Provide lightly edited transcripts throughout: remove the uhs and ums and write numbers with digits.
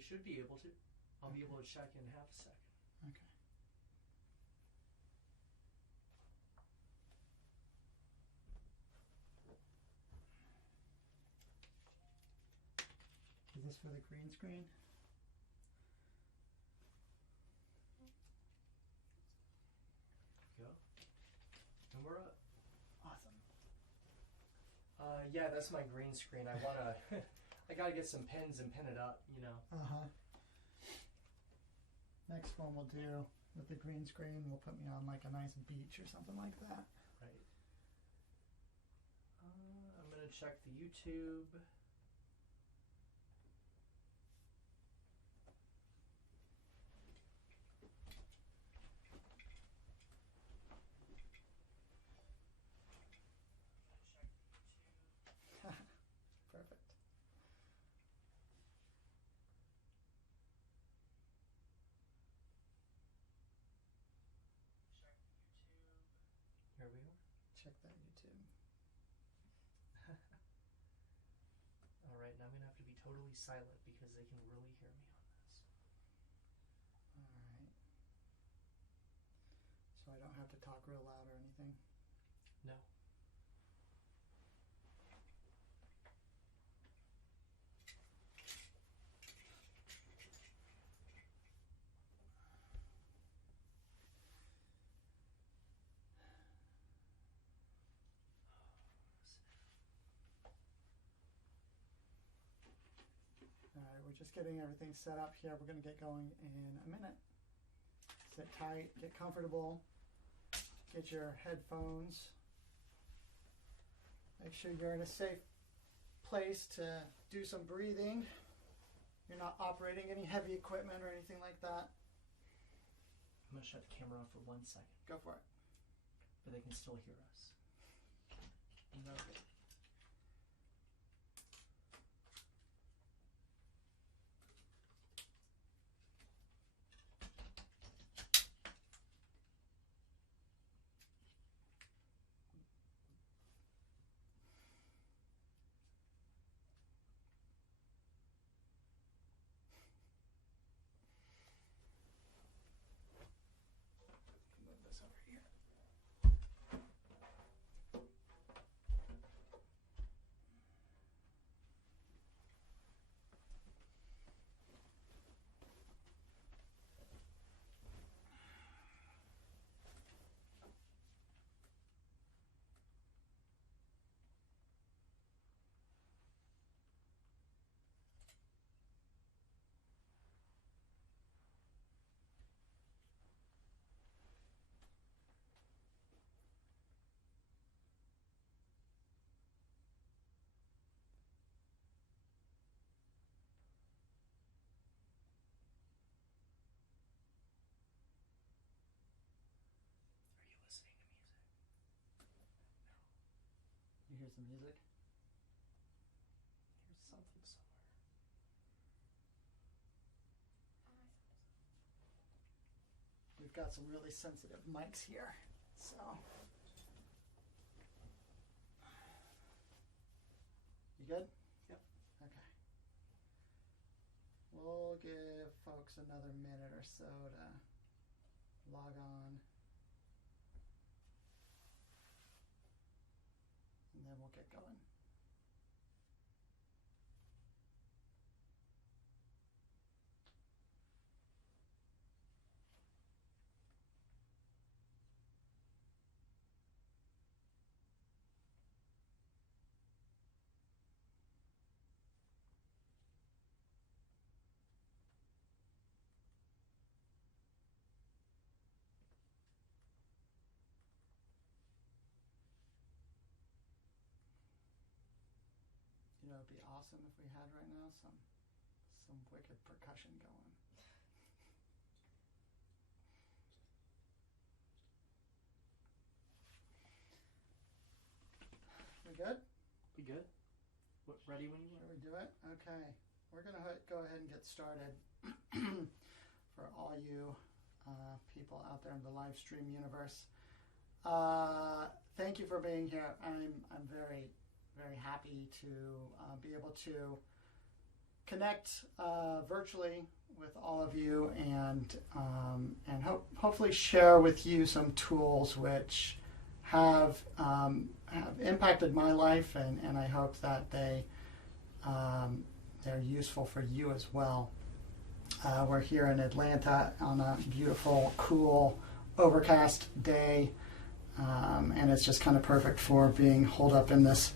They should be able to. I'll be able to check in half a second. Okay. Is this for the green screen? Go. And we're up. Awesome. Yeah, that's my green screen. I wanna, I gotta get some pens and pin it up, you know. Next one we'll do with the green screen, will put me on like a nice beach or something like that. Right. I'm gonna check the YouTube. Perfect. Here we are. Check that YouTube. All right, now I'm gonna have to be totally silent because they can really hear me on this. All right. So I don't have to talk real loud or anything? No. All right, we're just getting everything set up here. We're going to get going in a minute. Sit tight, get comfortable, get your headphones. Make sure you're in a safe place to do some breathing. You're not operating any heavy equipment or anything like that. I'm gonna shut the camera off for 1 second. Go for it. But they can still hear us. Okay. Move this over here. Are you listening to music? No. You hear some music? Here's something somewhere. We've got some really sensitive mics here, so. You good? Yep. Okay. We'll give folks another minute or so to log on. And then we'll get going. You know, it'd be awesome if we had right now some wicked percussion going. We good? We good? What, ready when you are? Should we do it? Okay. We're going to go ahead and get started. For all you people out there in the live stream universe, thank you for being here. I'm very, very happy to be able to connect virtually with all of you and hopefully share with you some tools which have impacted my life, and I hope that they're useful for you as well. We're here in Atlanta on a beautiful, cool, overcast day, and it's just kind of perfect for being holed up in this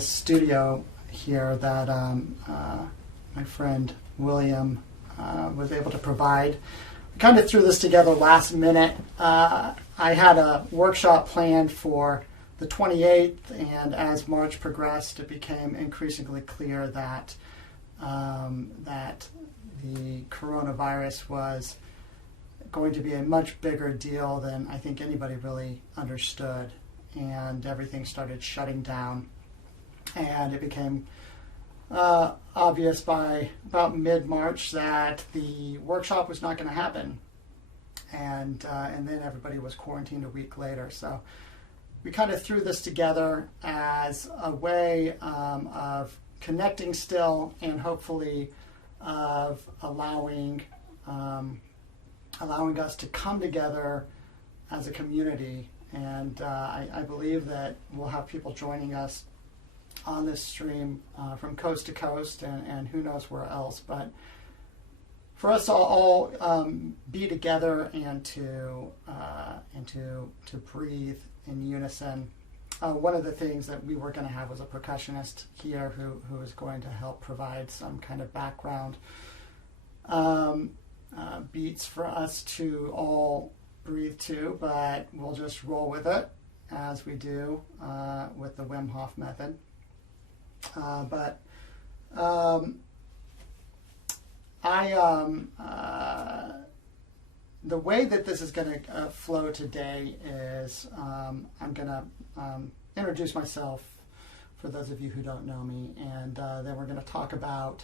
studio here that my friend William was able to provide. We kind of threw this together last minute. I had a workshop planned for the 28th, and as March progressed, it became increasingly clear that the coronavirus was going to be a much bigger deal than I think anybody really understood, and everything started shutting down, and it became obvious by about mid-March that the workshop was not going to happen, and then everybody was quarantined a week later. So we kind of threw this together as a way of connecting still, and hopefully of allowing us to come together as a community. And I believe that we'll have people joining us on this stream from coast to coast, and who knows where else. But for us to all be together and to breathe in unison. One of the things that we were going to have was a percussionist here who was going to help provide some kind of background beats for us to all breathe to, but we'll just roll with it as we do with the Wim Hof method. The way that this is going to flow today is I'm going to introduce myself for those of you who don't know me, and then we're going to talk about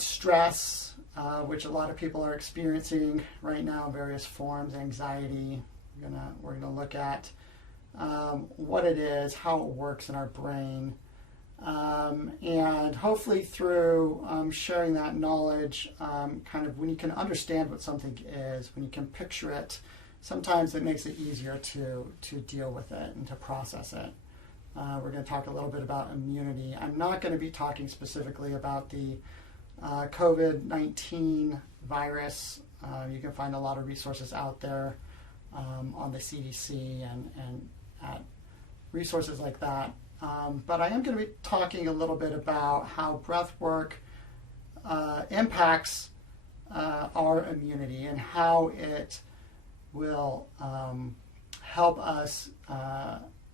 stress, which a lot of people are experiencing right now in various forms, anxiety. We're gonna look at what it is, how it works in our brain. And hopefully through sharing that knowledge, kind of when you can understand what something is, when you can picture it, sometimes it makes it easier to deal with it and to process it. We're going to talk a little bit about immunity. I'm not going to be talking specifically about the COVID-19 virus. You can find a lot of resources out there on the CDC and at resources like that. But I am going to be talking a little bit about how breathwork impacts our immunity and how it will help us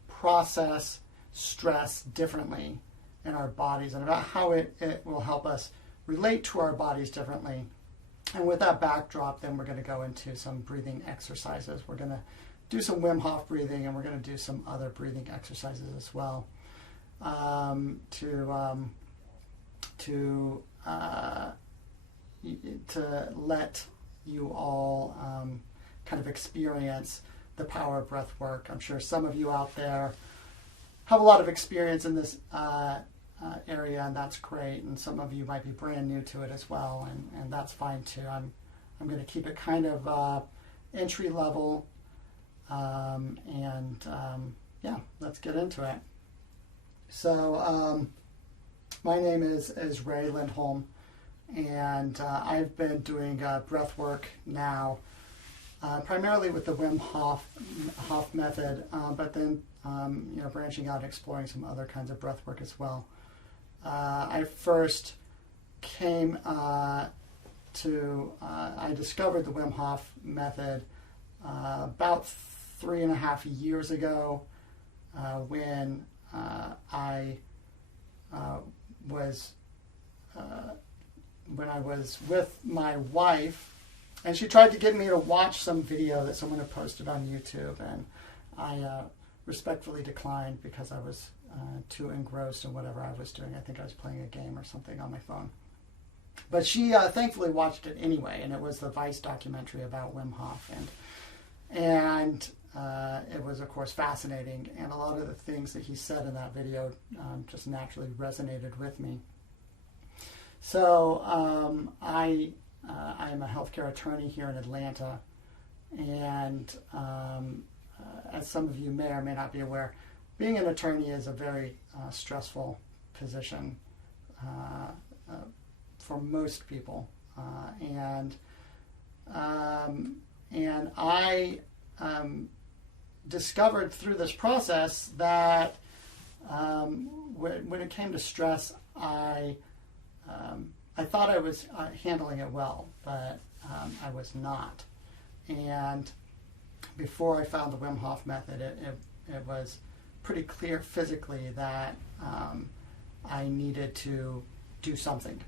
process stress differently in our bodies, and about how it will help us relate to our bodies differently. And with that backdrop, then we're going to go into some breathing exercises. We're going to do some Wim Hof breathing, and we're going to do some other breathing exercises as well to let you all kind of experience the power of breath work. I'm sure some of you out there have a lot of experience in this area, and that's great. And some of you might be brand new to it as well, and that's fine too. I'm going to keep it kind of entry level, yeah, let's get into it. So my name is Ray Lindholm, and I've been doing breath work now primarily with the Wim Hof method, but then branching out, exploring some other kinds of breath work as well. I first came I discovered the Wim Hof method about 3.5 years ago when I was with my wife, and she tried to get me to watch some video that someone had posted on YouTube, and I respectfully declined because I was too engrossed in whatever I was doing. I think I was playing a game or something on my phone. But she thankfully watched it anyway, and it was the Vice documentary about Wim Hof. And it was, of course, fascinating. And a lot of the things that he said in that video just naturally resonated with me. So I am a healthcare attorney here in Atlanta. And as some of you may or may not be aware, being an attorney is a very stressful position for most people. And I discovered through this process that when it came to stress, I thought I was handling it well, but I was not. And before I found the Wim Hof method, it was pretty clear physically that I needed to do something.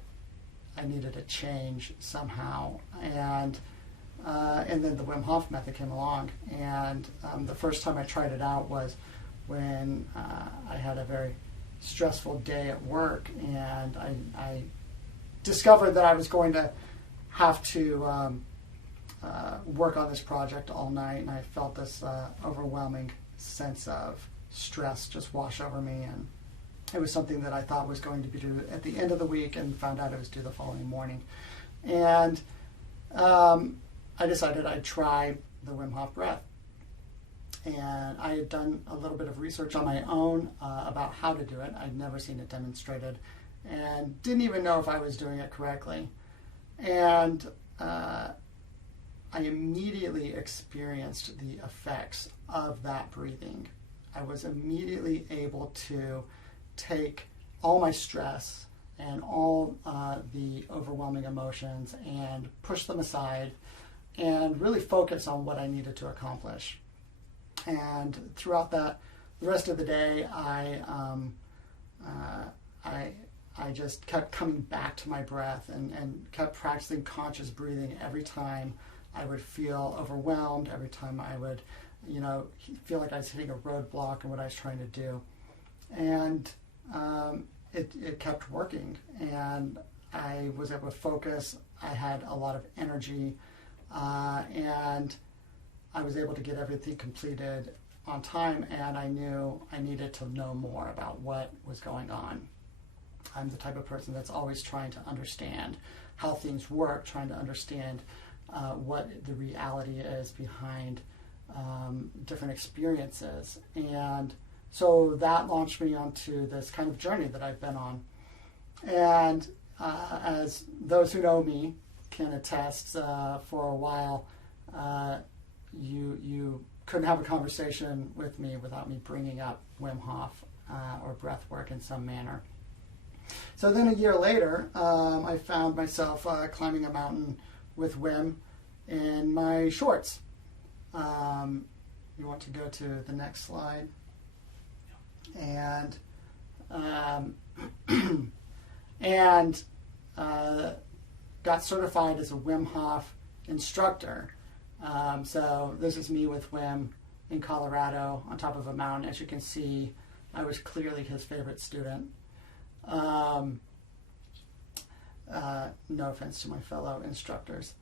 I needed to change somehow. And then the Wim Hof method came along. And the first time I tried it out was when I had a very stressful day at work, and I discovered that I was going to have to work on this project all night, and I felt this overwhelming sense of stress just wash over me. And it was something that I thought was going to be due at the end of the week, and found out it was due the following morning. And I decided I'd try the Wim Hof breath. And I had done a little bit of research on my own about how to do it. I'd never seen it demonstrated, and didn't even know if I was doing it correctly. And I immediately experienced the effects of that breathing. I was immediately able to take all my stress and all the overwhelming emotions and push them aside and really focus on what I needed to accomplish. And throughout the rest of the day, I just kept coming back to my breath and kept practicing conscious breathing every time I would feel overwhelmed, every time I would, feel like I was hitting a roadblock in what I was trying to do. And it kept working, and I was able to focus. I had a lot of energy, and I was able to get everything completed on time, and I knew I needed to know more about what was going on. I'm the type of person that's always trying to understand how things work, trying to understand what the reality is behind different experiences. And so that launched me onto this kind of journey that I've been on. And as those who know me can attest, for a while, you couldn't have a conversation with me without me bringing up Wim Hof or breathwork in some manner. So then a year later, I found myself climbing a mountain with Wim in my shorts. You want to go to the next slide? And got certified as a Wim Hof instructor. So this is me with Wim in Colorado on top of a mountain. As you can see, I was clearly his favorite student. No offense to my fellow instructors.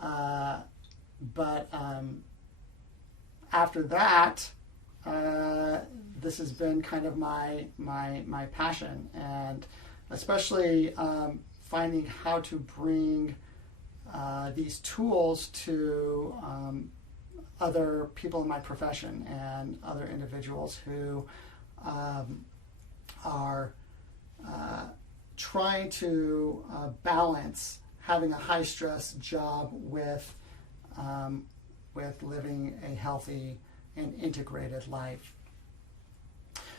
But after that, this has been kind of my passion, and especially finding how to bring these tools to other people in my profession and other individuals who are trying to balance having a high-stress job with living a healthy and integrated life.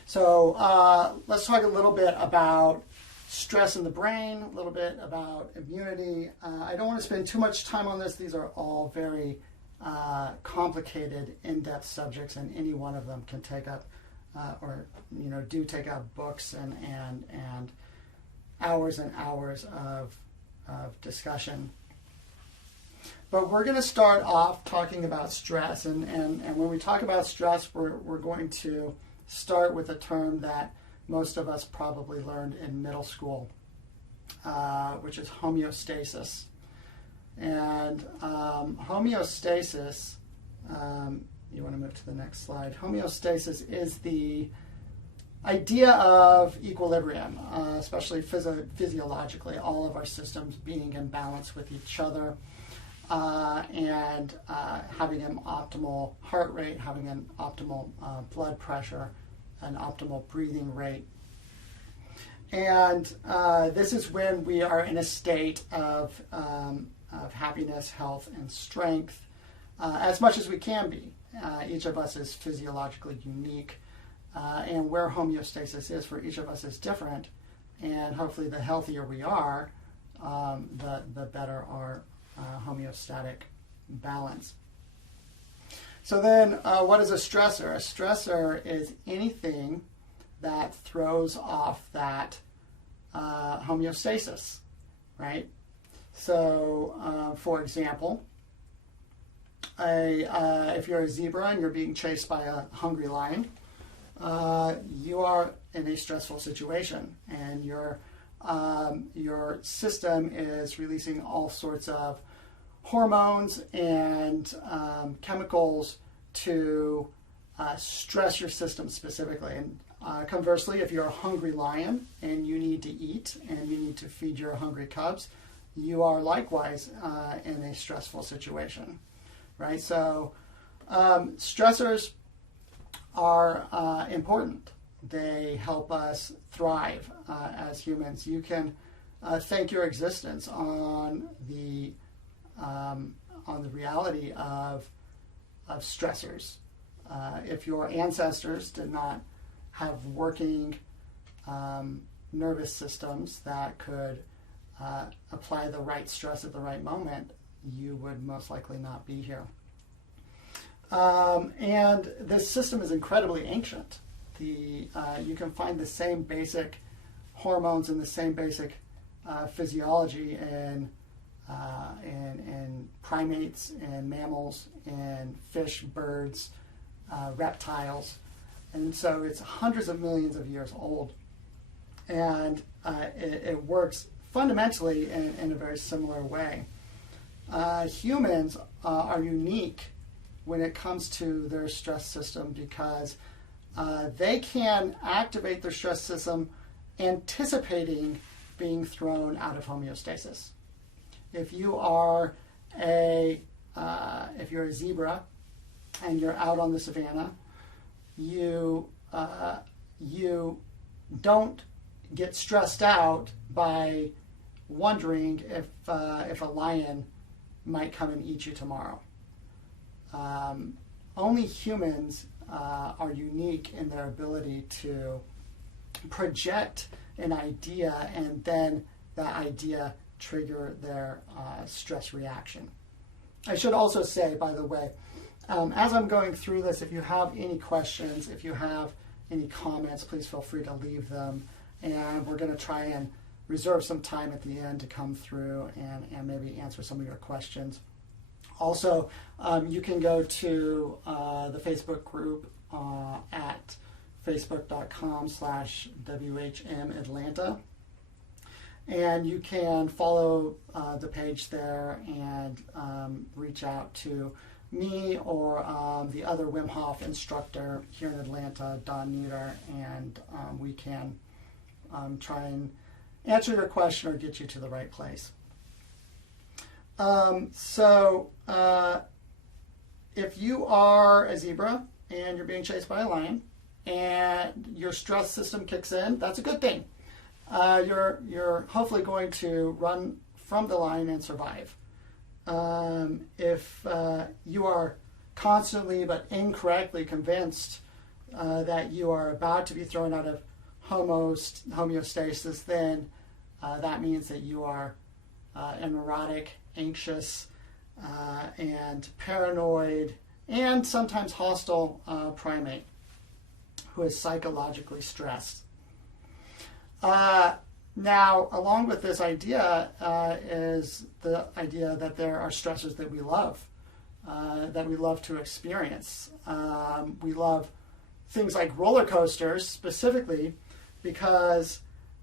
So let's talk a little bit about stress in the brain, a little bit about immunity. I don't want to spend too much time on this. These are all very complicated, in-depth subjects, and any one of them can take up do take up books and hours and hours of discussion. But we're going to start off talking about stress, and when we talk about stress, we're going to start with a term that most of us probably learned in middle school, which is homeostasis. And homeostasis you want to move to the next slide. Homeostasis is the idea of equilibrium, especially physiologically, all of our systems being in balance with each other, and having an optimal heart rate, having an optimal blood pressure, an optimal breathing rate. And this is when we are in a state of happiness, health, and strength, as much as we can be. Each of us is physiologically unique, and where homeostasis is for each of us is different. And hopefully the healthier we are, the better our homeostatic balance. So then what is a stressor? A stressor is anything that throws off that homeostasis, right? So, for example, if you're a zebra and you're being chased by a hungry lion, you are in a stressful situation, and your system is releasing all sorts of hormones and chemicals to stress your system specifically. And conversely, if you're a hungry lion and you need to eat and you need to feed your hungry cubs, you are likewise in a stressful situation, right? So stressors are important. They help us thrive as humans. You can thank your existence on the reality of stressors. If your ancestors did not have working nervous systems that could apply the right stress at the right moment, you would most likely not be here. And this system is incredibly ancient. You can find the same basic hormones and the same basic physiology in primates, in mammals, in fish, birds, reptiles. And so it's hundreds of millions of years old. And it works fundamentally in a very similar way. Humans are unique when it comes to their stress system because they can activate their stress system anticipating being thrown out of homeostasis. If you are if you're a zebra and you're out on the savannah, you don't get stressed out by wondering if a lion might come and eat you tomorrow. Only humans are unique in their ability to project an idea and then that idea trigger their stress reaction. I should also say, by the way, as I'm going through this, if you have any questions, if you have any comments, please feel free to leave them. And we're going to try and reserve some time at the end to come through and maybe answer some of your questions. Also, you can go to the Facebook group at facebook.com/WHM Atlanta. And you can follow the page there and reach out to me or the other Wim Hof instructor here in Atlanta, Don Nieder, and we can try and answer your question or get you to the right place. So if you are a zebra and you're being chased by a lion and your stress system kicks in, that's a good thing. You're hopefully going to run from the lion and survive. If you are constantly but incorrectly convinced that you are about to be thrown out of homeostasis, then that means that you are a neurotic, anxious, and paranoid, and sometimes hostile primate who is psychologically stressed. Now, along with this idea is the idea that there are stressors that we love to experience. We love things like roller coasters specifically because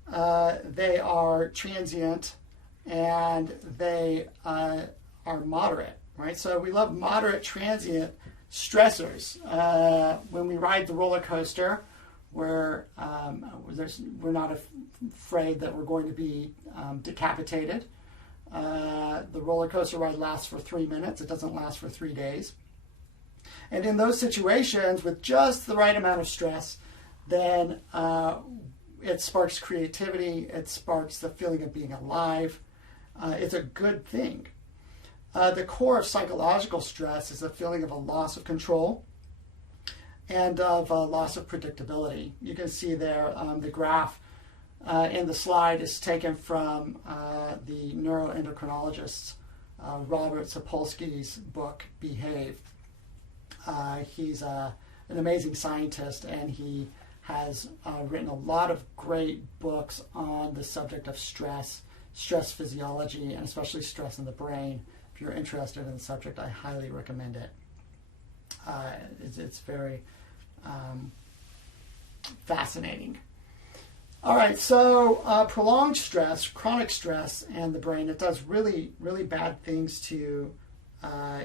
they are transient and they are moderate, right? So we love moderate, transient stressors. When we ride the roller coaster, we're not afraid that we're going to be decapitated. The roller coaster ride lasts for 3 minutes. It doesn't last for 3 days. And in those situations, with just the right amount of stress, then it sparks creativity. It sparks the feeling of being alive. It's a good thing. The core of psychological stress is a feeling of a loss of control and of a loss of predictability. You can see there the graph in the slide is taken from the neuroendocrinologist Robert Sapolsky's book, Behave. He's an amazing scientist, and he has written a lot of great books on the subject of stress physiology, and especially stress in the brain. If you're interested in the subject, I highly recommend it. It's very fascinating. All right, so prolonged stress, chronic stress, and the brain, it does really, really bad things to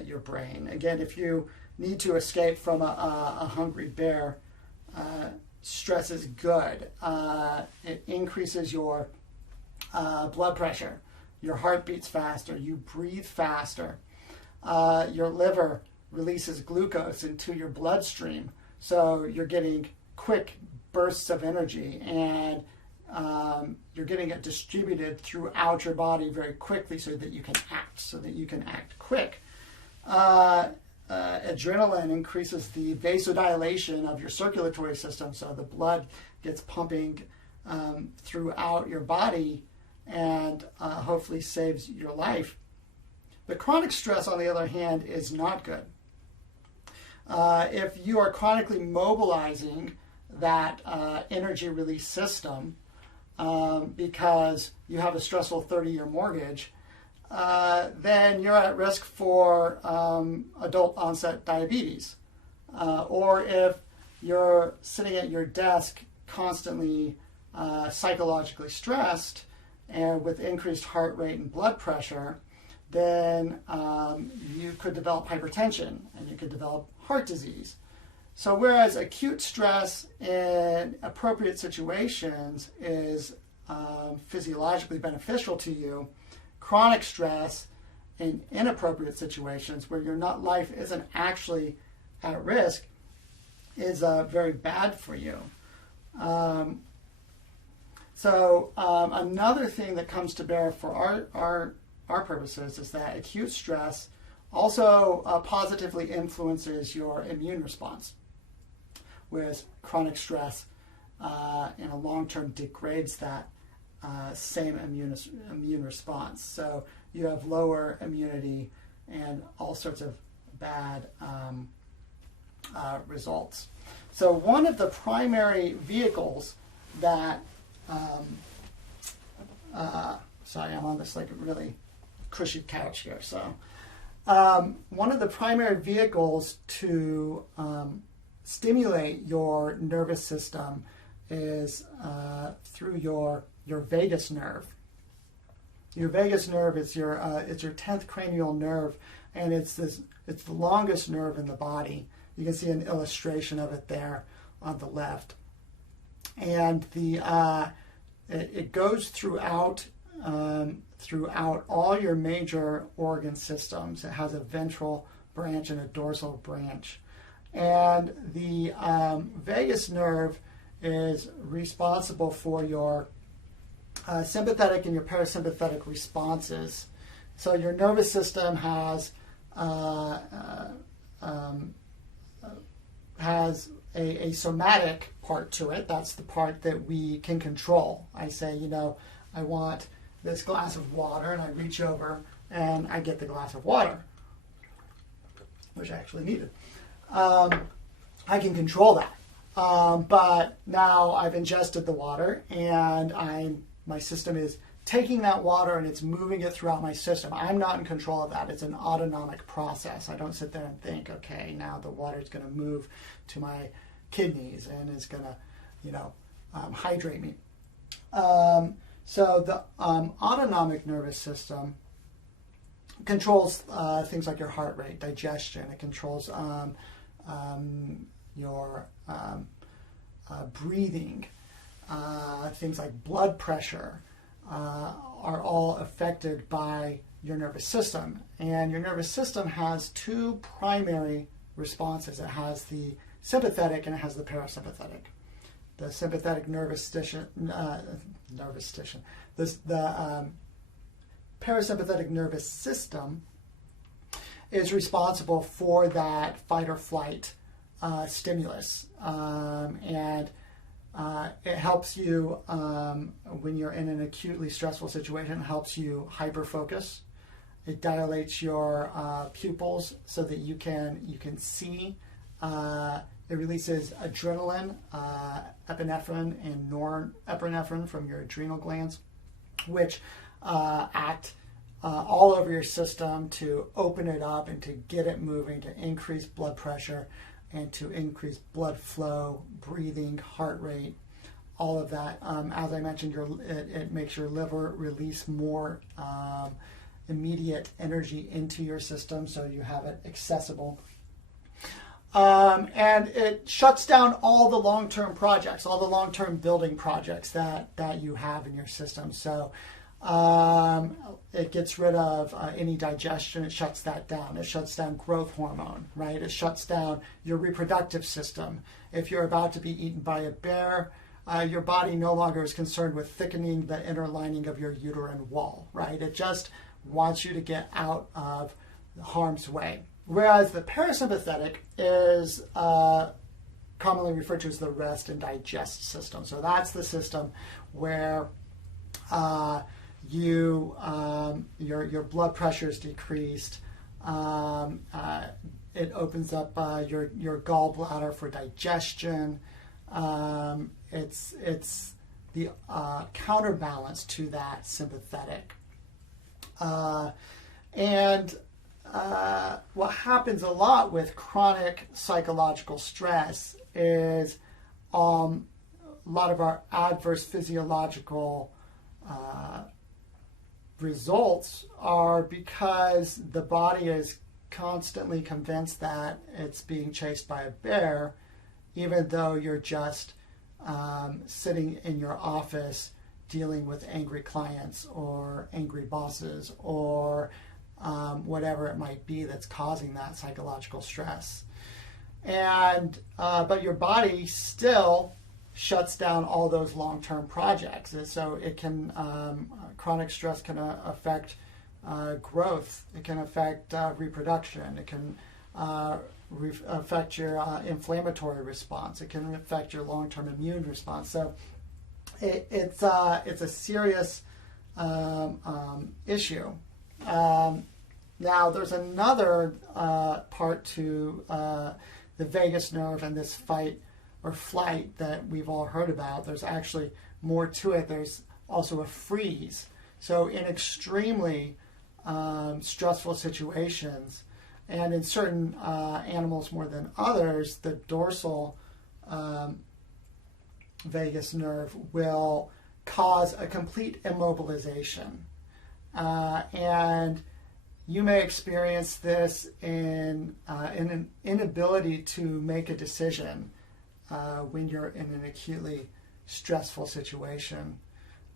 your brain. Again, if you need to escape from a hungry bear, stress is good. It increases your blood pressure. Your heart beats faster. You breathe faster. Your liver releases glucose into your bloodstream, so you're getting quick bursts of energy, and you're getting it distributed throughout your body very quickly so that you can act quick. Adrenaline increases the vasodilation of your circulatory system, so the blood gets pumping throughout your body and hopefully saves your life. But chronic stress, on the other hand, is not good. If you are chronically mobilizing that energy release system because you have a stressful 30-year mortgage, then you're at risk for adult onset diabetes. Or if you're sitting at your desk constantly psychologically stressed and with increased heart rate and blood pressure, then you could develop hypertension and you could develop heart disease. So whereas acute stress in appropriate situations is physiologically beneficial to you, chronic stress in inappropriate situations where your life isn't actually at risk is very bad for you. So another thing that comes to bear for our purposes is that acute stress also positively influences your immune response, whereas chronic stress in a long term degrades that same immune response. So you have lower immunity and all sorts of bad results. So one of the primary vehicles that sorry, I'm on this like really cushy couch here. So one of the primary vehicles to stimulate your nervous system is through your vagus nerve. Your vagus nerve is your 10th cranial nerve, and it's the longest nerve in the body. You can see an illustration of it there on the left, and it goes throughout all your major organ systems. It has a ventral branch and a dorsal branch, and the vagus nerve is responsible for your sympathetic and your parasympathetic responses. So your nervous system has a somatic part to it. That's the part that we can control. I say, I want this glass of water, and I reach over and I get the glass of water, which I actually needed. I can control that. But now I've ingested the water, and my system is taking that water and it's moving it throughout my system. I'm not in control of that. It's an autonomic process. I don't sit there and think, okay, now the water is going to move to my kidneys and is going to, hydrate me. So the autonomic nervous system controls things like your heart rate, digestion. It controls your breathing, things like blood pressure, are all affected by your nervous system. And your nervous system has two primary responses. It has the sympathetic and it has the parasympathetic. The sympathetic the parasympathetic nervous system is responsible for that fight or flight stimulus, and it helps you when you're in an acutely stressful situation. It helps you hyper focus. It dilates your pupils so that you can see. It releases adrenaline, epinephrine, and norepinephrine from your adrenal glands, which act all over your system to open it up and to get it moving, to increase blood pressure and to increase blood flow, breathing, heart rate, all of that. As I mentioned, it makes your liver release more immediate energy into your system, so you have it accessible. And it shuts down all the long-term projects, all the long-term building projects that you have in your system. So it gets rid of any digestion. It shuts that down. It shuts down growth hormone, right? It shuts down your reproductive system. If you're about to be eaten by a bear, your body no longer is concerned with thickening the inner lining of your uterine wall, right? It just wants you to get out of harm's way. Whereas the parasympathetic is commonly referred to as the rest and digest system. So that's the system where your blood pressure is decreased. It opens up your gallbladder for digestion. It's the counterbalance to that sympathetic. And what happens a lot with chronic psychological stress is a lot of our adverse physiological results are because the body is constantly convinced that it's being chased by a bear, even though you're just sitting in your office dealing with angry clients or angry bosses or whatever it might be that's causing that psychological stress. And but your body still shuts down all those long-term projects. And so it can chronic stress can affect growth. It can affect reproduction. It can affect your inflammatory response. It can affect your long-term immune response. So it's a serious issue. Now, there's another part to the vagus nerve and this fight or flight that we've all heard about. There's actually more to it. There's also a freeze. So in extremely stressful situations, and in certain animals more than others, the dorsal vagus nerve will cause a complete immobilization. And you may experience this in an inability to make a decision when you're in an acutely stressful situation.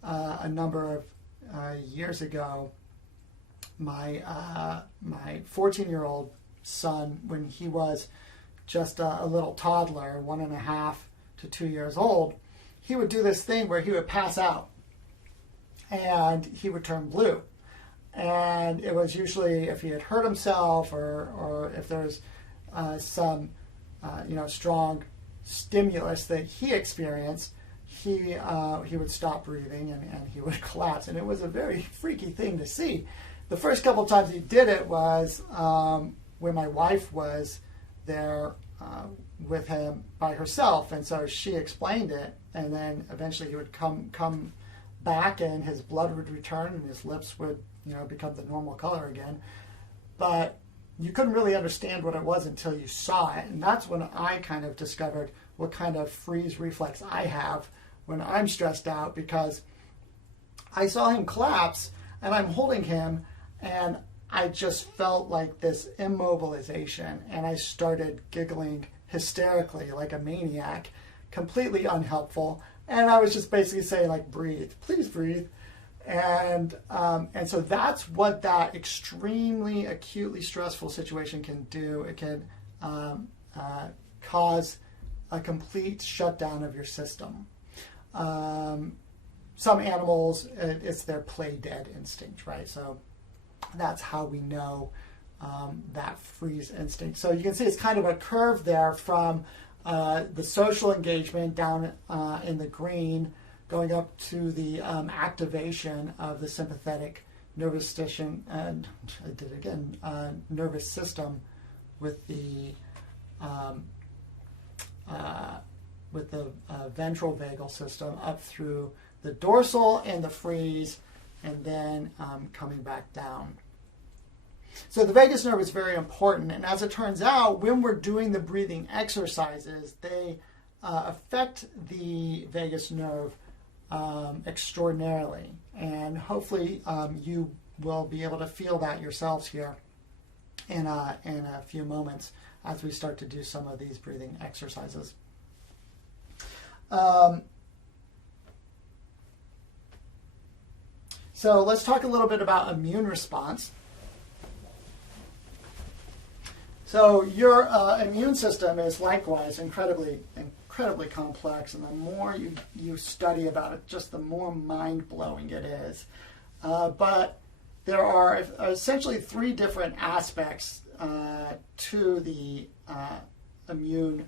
A number of years ago, my 14-year-old son, when he was just a little toddler, 1.5 to 2 years old, he would do this thing where he would pass out and he would turn blue. And it was usually if he had hurt himself or if there's some strong stimulus that he experienced, he would stop breathing and he would collapse. And it was a very freaky thing to see. The first couple of times he did it was when my wife was there with him by herself, and so she explained it, and then eventually he would come back and his blood would return and his lips would become the normal color again. But you couldn't really understand what it was until you saw it, and that's when I kind of discovered what kind of freeze reflex I have when I'm stressed out, because I saw him collapse and I'm holding him and I just felt like this immobilization, and I started giggling hysterically like a maniac, completely unhelpful. And I was just basically saying, like, breathe, please breathe. And so that's what that extremely acutely stressful situation can do. It can cause a complete shutdown of your system. Some animals, it's their play dead instinct, right? So that's how we know that freeze instinct. So you can see it's kind of a curve there from the social engagement down in the green, going up to the activation of the sympathetic nervous system, and I did it again, nervous system with the ventral vagal system up through the dorsal and the freeze, and then coming back down. So the vagus nerve is very important, and as it turns out, when we're doing the breathing exercises, they affect the vagus nerve extraordinarily, and hopefully you will be able to feel that yourselves here in a few moments as we start to do some of these breathing exercises. So let's talk a little bit about immune response. So your immune system is likewise incredibly complex, and the more you study about it, just the more mind-blowing it is. But there are essentially three different aspects to the immune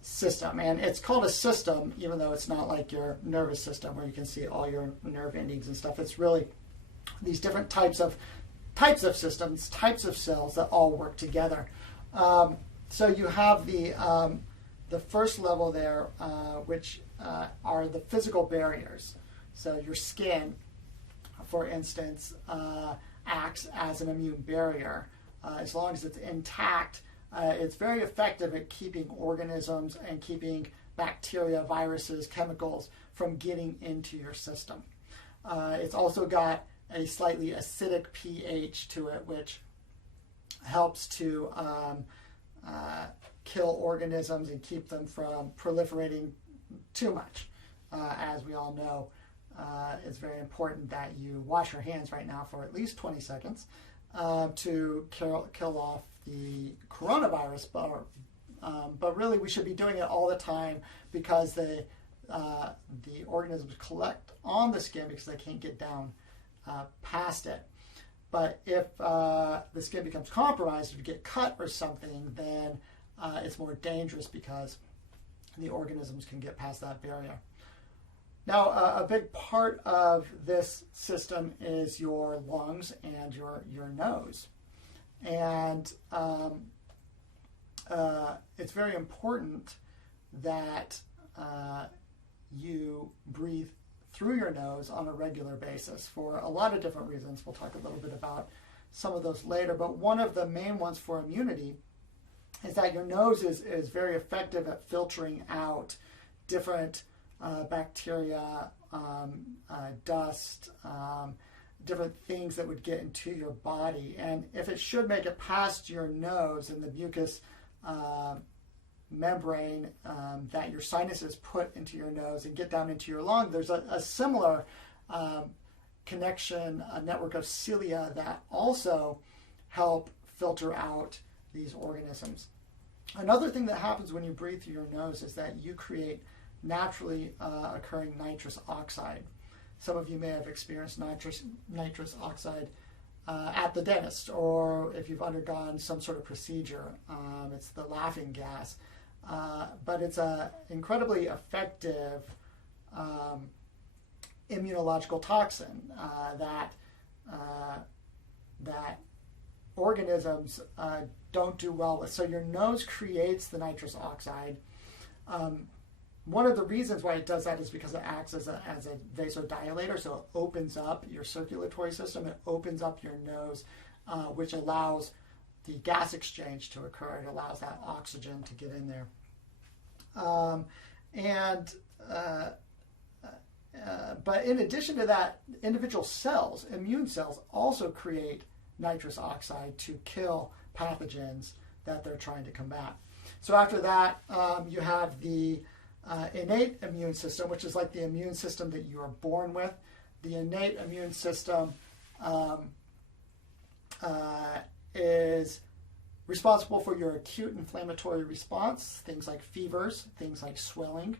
system. And it's called a system, even though it's not like your nervous system where you can see all your nerve endings and stuff. It's really these different types of systems, types of cells that all work together. So you have the first level there, which are the physical barriers. So your skin, for instance, acts as an immune barrier. As long as it's intact, it's very effective at keeping organisms and keeping bacteria, viruses, chemicals from getting into your system. It's also got a slightly acidic pH to it, which helps to kill organisms and keep them from proliferating too much. As we all know, it's very important that you wash your hands right now for at least 20 seconds to kill off the coronavirus. But really, we should be doing it all the time because the organisms collect on the skin because they can't get down past it. But if the skin becomes compromised, if you get cut or something, then it's more dangerous because the organisms can get past that barrier. Now, a big part of this system is your lungs and your nose. And it's very important that you breathe through your nose on a regular basis for a lot of different reasons. We'll talk a little bit about some of those later. But one of the main ones for immunity is that your nose is very effective at filtering out different bacteria, dust, different things that would get into your body. And if it should make it past your nose and the mucus membrane that your sinuses put into your nose and get down into your lung, there's a similar connection, a network of cilia that also help filter out these organisms. Another thing that happens when you breathe through your nose is that you create naturally occurring nitrous oxide. Some of you may have experienced nitrous oxide at the dentist, or if you've undergone some sort of procedure. It's the laughing gas. But it's an incredibly effective immunological toxin that organisms don't do well with. So your nose creates the nitrous oxide. One of the reasons why it does that is because it acts as a vasodilator, so it opens up your circulatory system, it opens up your nose, which allows the gas exchange to occur. It allows that oxygen to get in there. But in addition to that, individual cells, immune cells, also create nitrous oxide to kill pathogens that they're trying to combat. So after that, you have the innate immune system, which is like the immune system that you are born with. The innate immune system is responsible for your acute inflammatory response, things like fevers, things like swelling.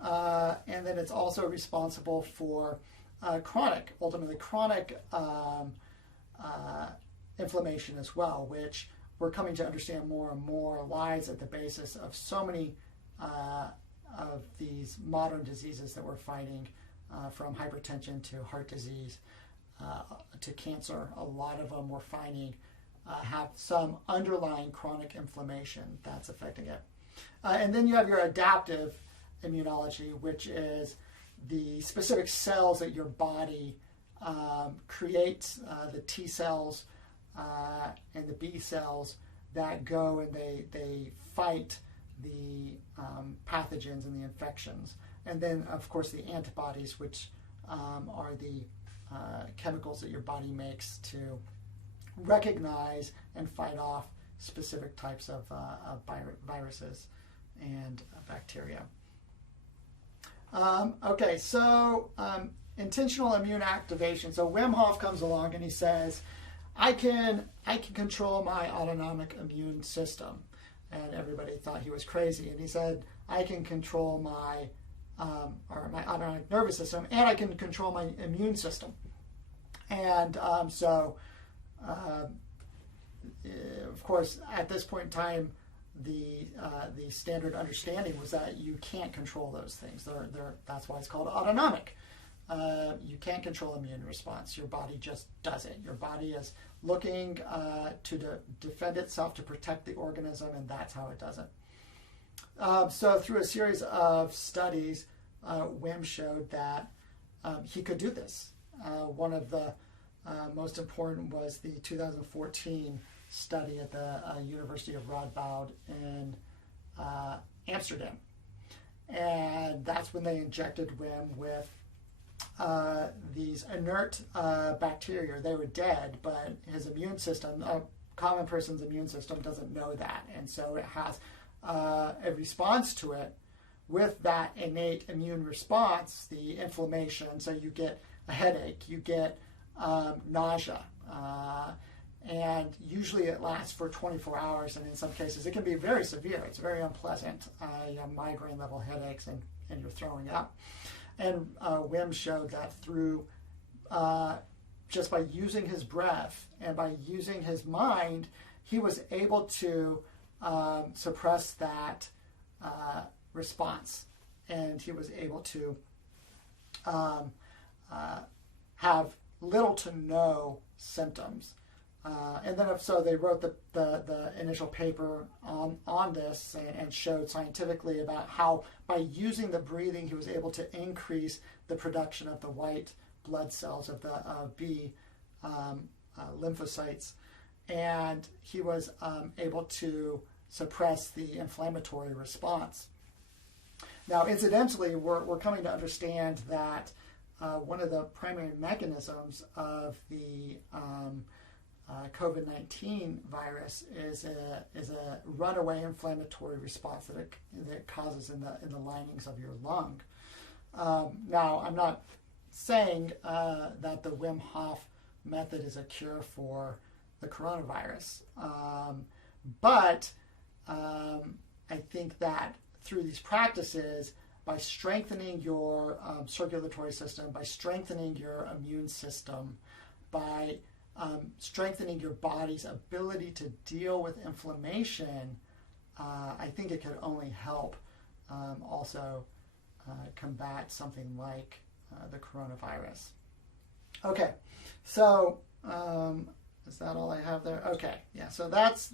And then it's also responsible for ultimately chronic inflammation as well, which we're coming to understand more and more lies at the basis of so many of these modern diseases that we're fighting, from hypertension to heart disease to cancer. A lot of them we're finding have some underlying chronic inflammation that's affecting it. And then you have your adaptive immunology, which is the specific cells that your body creates, the T cells and the B cells that go and they fight the pathogens and the infections. And then, of course, the antibodies, which are the chemicals that your body makes to recognize and fight off specific types of viruses and bacteria. Okay, so intentional immune activation. So Wim Hof comes along and he says, I can control my autonomic immune system. And everybody thought he was crazy. And he said, I can control my autonomic nervous system, and I can control my immune system. And of course, at this point in time, the standard understanding was that you can't control those things. That's why it's called autonomic. You can't control immune response. Your body just does it. Your body is looking to defend itself, to protect the organism, and that's how it does it. So through a series of studies, Wim showed that he could do this. One of the most important was the 2014 study at the University of Radboud in Amsterdam. And that's when they injected Wim with these inert bacteria. They were dead, but his immune system, a common person's immune system, doesn't know that. And so it has a response to it with that innate immune response, the inflammation. So you get a headache, you get nausea, and usually it lasts for 24 hours, and in some cases it can be very severe. It's very unpleasant. You have migraine level headaches, and you're throwing up. And Wim showed that through just by using his breath and by using his mind, he was able to suppress that response, and he was able to have little to no symptoms. And then so they wrote the initial paper on this and showed scientifically about how by using the breathing he was able to increase the production of the white blood cells of the B lymphocytes, and he was able to suppress the inflammatory response. Now, incidentally, we're coming to understand that one of the primary mechanisms of the COVID-19 virus is a runaway inflammatory response that it causes in the linings of your lung. Now, I'm not saying that the Wim Hof method is a cure for the coronavirus, but I think that through these practices, by strengthening your circulatory system, by strengthening your immune system, by strengthening your body's ability to deal with inflammation, I think it could only help also combat something like the coronavirus. Okay, so is that all I have there? Okay, yeah. So that's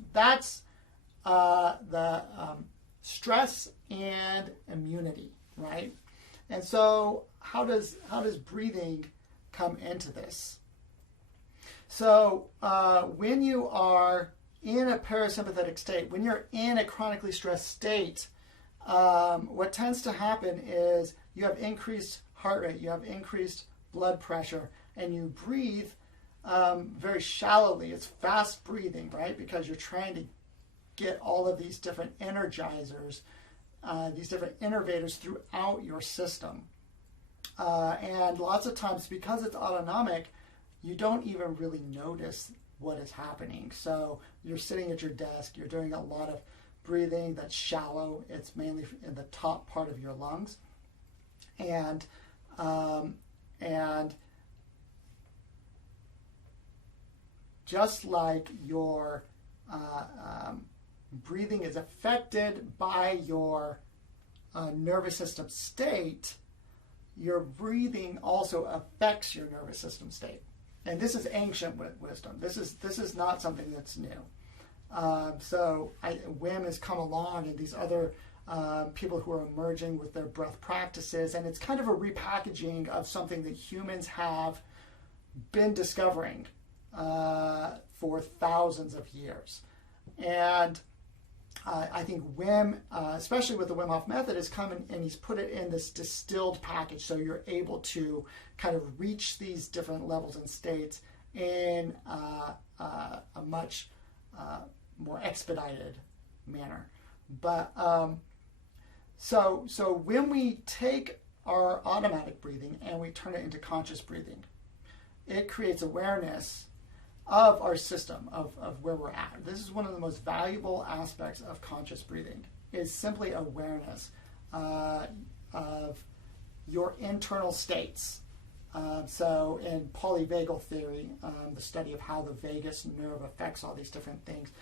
the stress and immunity, right? And so how does breathing come into this? So when you are in a parasympathetic state, when you're in a chronically stressed state, what tends to happen is you have increased heart rate, you have increased blood pressure, and you breathe very shallowly. It's fast breathing, right? Because you're trying to get all of these different energizers, these different innervators throughout your system. And lots of times, because it's autonomic, you don't even really notice what is happening. So you're sitting at your desk, you're doing a lot of breathing that's shallow. It's mainly in the top part of your lungs. And just like your breathing is affected by your nervous system state, your breathing also affects your nervous system state. And this is ancient wisdom. This is not something that's new. Wim has come along, and these other people who are emerging with their breath practices, and it's kind of a repackaging of something that humans have been discovering for thousands of years. And I think Wim, especially with the Wim Hof Method, has come and he's put it in this distilled package, so you're able to kind of reach these different levels and states in a much more expedited manner. But so when we take our automatic breathing and we turn it into conscious breathing, it creates awareness of our system, of where we're at. This is one of the most valuable aspects of conscious breathing, is simply awareness of your internal states. So in polyvagal theory, the study of how the vagus nerve affects all these different things,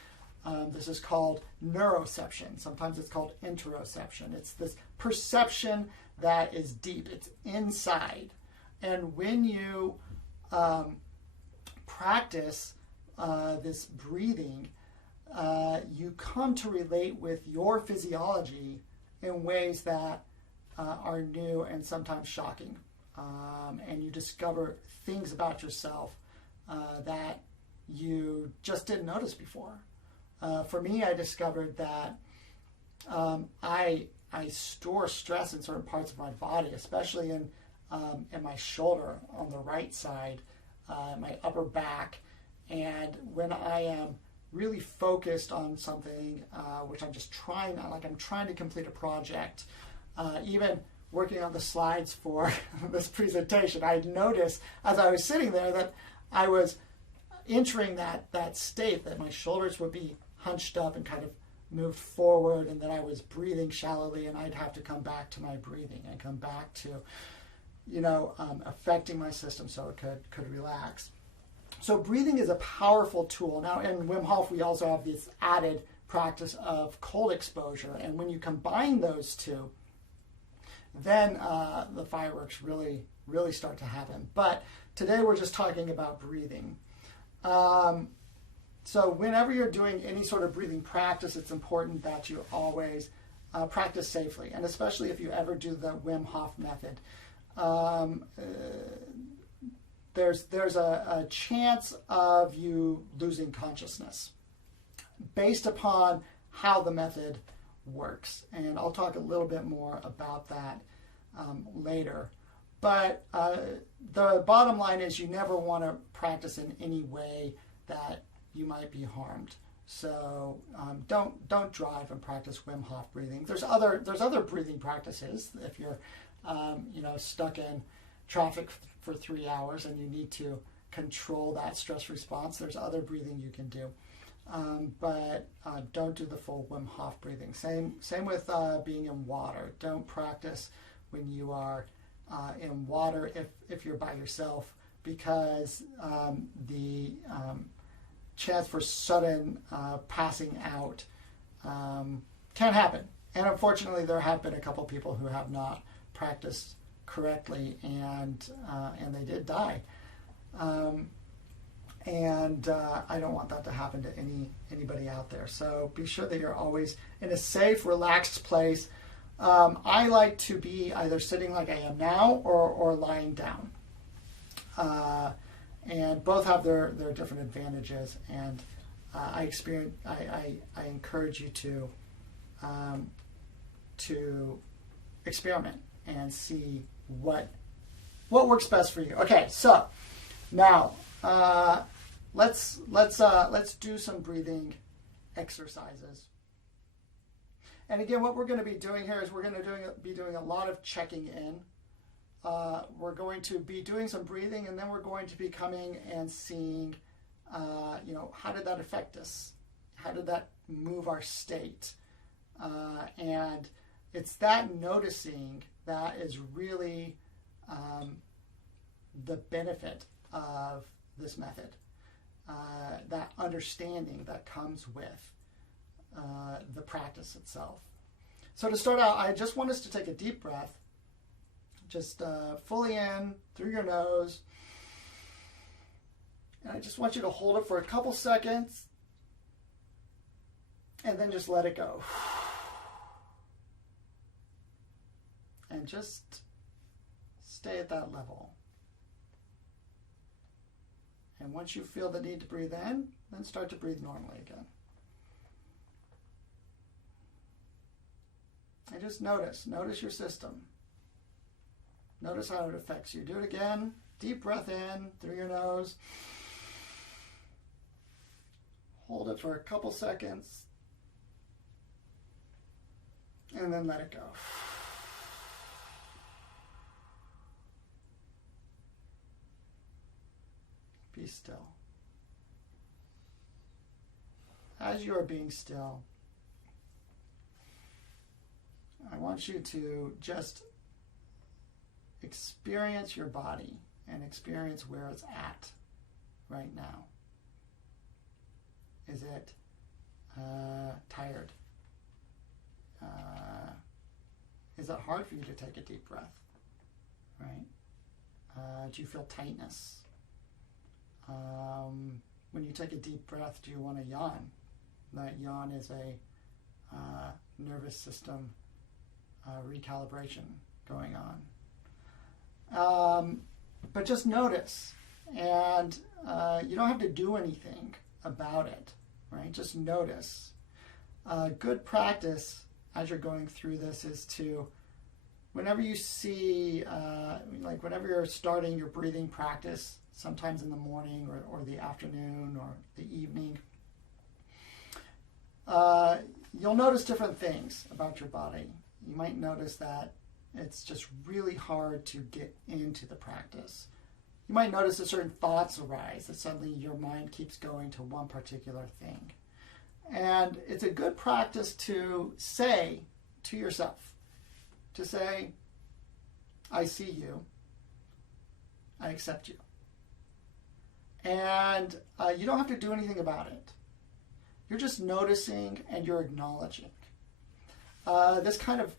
this is called neuroception. Sometimes it's called interoception. It's this perception that is deep. It's inside. And when you practice this breathing, you come to relate with your physiology in ways that are new and sometimes shocking. And you discover things about yourself that you just didn't notice before. For me, I discovered that I store stress in certain parts of my body, especially in my shoulder on the right side, my upper back. And when I am really focused on something, which I'm just trying, like I'm trying to complete a project, even working on the slides for this presentation, I noticed as I was sitting there that I was entering that state, that my shoulders would be hunched up and kind of moved forward, and that I was breathing shallowly, and I'd have to come back to my breathing and come back to, affecting my system so it could relax. So breathing is a powerful tool. Now in Wim Hof, we also have this added practice of cold exposure, and when you combine those two, then the fireworks really start to happen. But today we're just talking about breathing. So whenever you're doing any sort of breathing practice, it's important that you always practice safely, and especially if you ever do the Wim Hof method. There's a chance of you losing consciousness based upon how the method works, and I'll talk a little bit more about that later. But the bottom line is you never want to practice in any way that you might be harmed. So don't drive and practice Wim Hof breathing. There's other breathing practices. If you're stuck in traffic for 3 hours and you need to control that stress response, there's other breathing you can do. But don't do the full Wim Hof breathing. Same with being in water. Don't practice when you are in water if you're by yourself, because the chance for sudden passing out can happen. And unfortunately, there have been a couple people who have not practiced correctly, and they did die. And I don't want that to happen to anybody out there. So be sure that you're always in a safe, relaxed place. I like to be either sitting like I am now or lying down. And both have their different advantages. And I encourage you to experiment and see what works best for you. Okay, so now let's do some breathing exercises. And again, what we're going to be doing here is we're going to be doing a lot of checking in. We're going to be doing some breathing, and then we're going to be coming and seeing, how did that affect us? How did that move our state? And it's that noticing that is really the benefit of this method. That understanding that comes with the practice itself. So to start out, I just want us to take a deep breath, just fully in through your nose. And I just want you to hold it for a couple seconds and then just let it go. And just stay at that level. And once you feel the need to breathe in, then start to breathe normally again. And just notice your system. Notice how it affects you. Do it again. Deep breath in through your nose. Hold it for a couple seconds. And then let it go. Be still. As you are being still, I want you to just experience your body and experience where it's at right now. Is it tired? Is it hard for you to take a deep breath? Right? Do you feel tightness? When you take a deep breath, do you want to yawn? That yawn is a nervous system recalibration going on. But just notice, and you don't have to do anything about it, right? Just notice. Good practice as you're going through this is to, whenever you see, whenever you're starting your breathing practice, sometimes in the morning or the afternoon or the evening, you'll notice different things about your body. You might notice that it's just really hard to get into the practice. You might notice that certain thoughts arise, that suddenly your mind keeps going to one particular thing. And it's a good practice to say to yourself, I see you, I accept you. And you don't have to do anything about it. You're just noticing and you're acknowledging. This kind of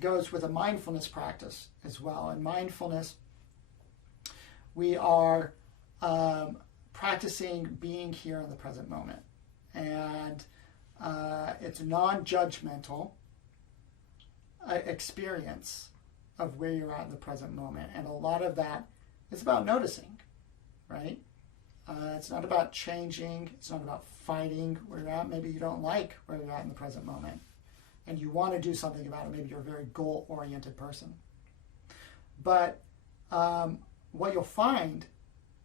goes with a mindfulness practice as well. In mindfulness, we are practicing being here in the present moment. And it's non-judgmental experience of where you're at in the present moment. And a lot of that is about noticing, right? It's not about changing. It's not about fighting where you're at. Maybe you don't like where you're at in the present moment and you want to do something about it. Maybe you're a very goal-oriented person. But what you'll find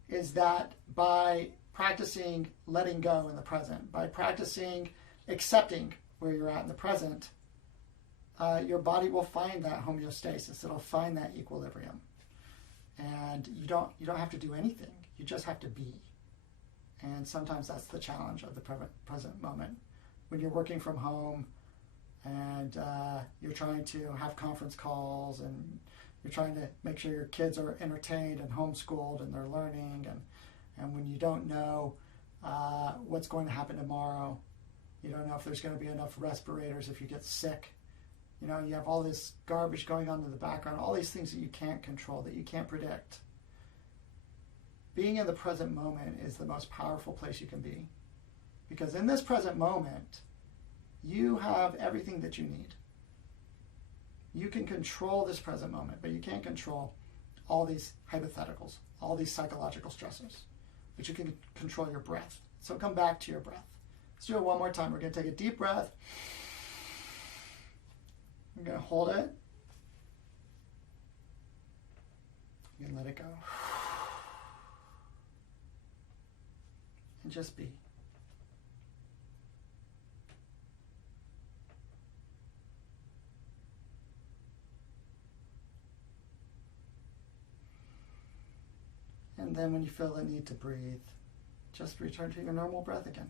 is that by practicing letting go in the present, by practicing accepting where you're at in the present, your body will find that homeostasis. It'll find that equilibrium. And you don't have to do anything. You just have to be. And sometimes that's the challenge of the present moment. When you're working from home and you're trying to have conference calls and you're trying to make sure your kids are entertained and homeschooled and they're learning, and when you don't know what's going to happen tomorrow, you don't know if there's going to be enough respirators if you get sick. You know, you have all this garbage going on in the background, all these things that you can't control, that you can't predict. Being in the present moment is the most powerful place you can be. Because in this present moment, you have everything that you need. You can control this present moment, but you can't control all these hypotheticals, all these psychological stressors. But you can control your breath. So come back to your breath. Let's do it one more time. We're going to take a deep breath. We're going to hold it. You can let it go. just be. And then when you feel the need to breathe, just return to your normal breath again.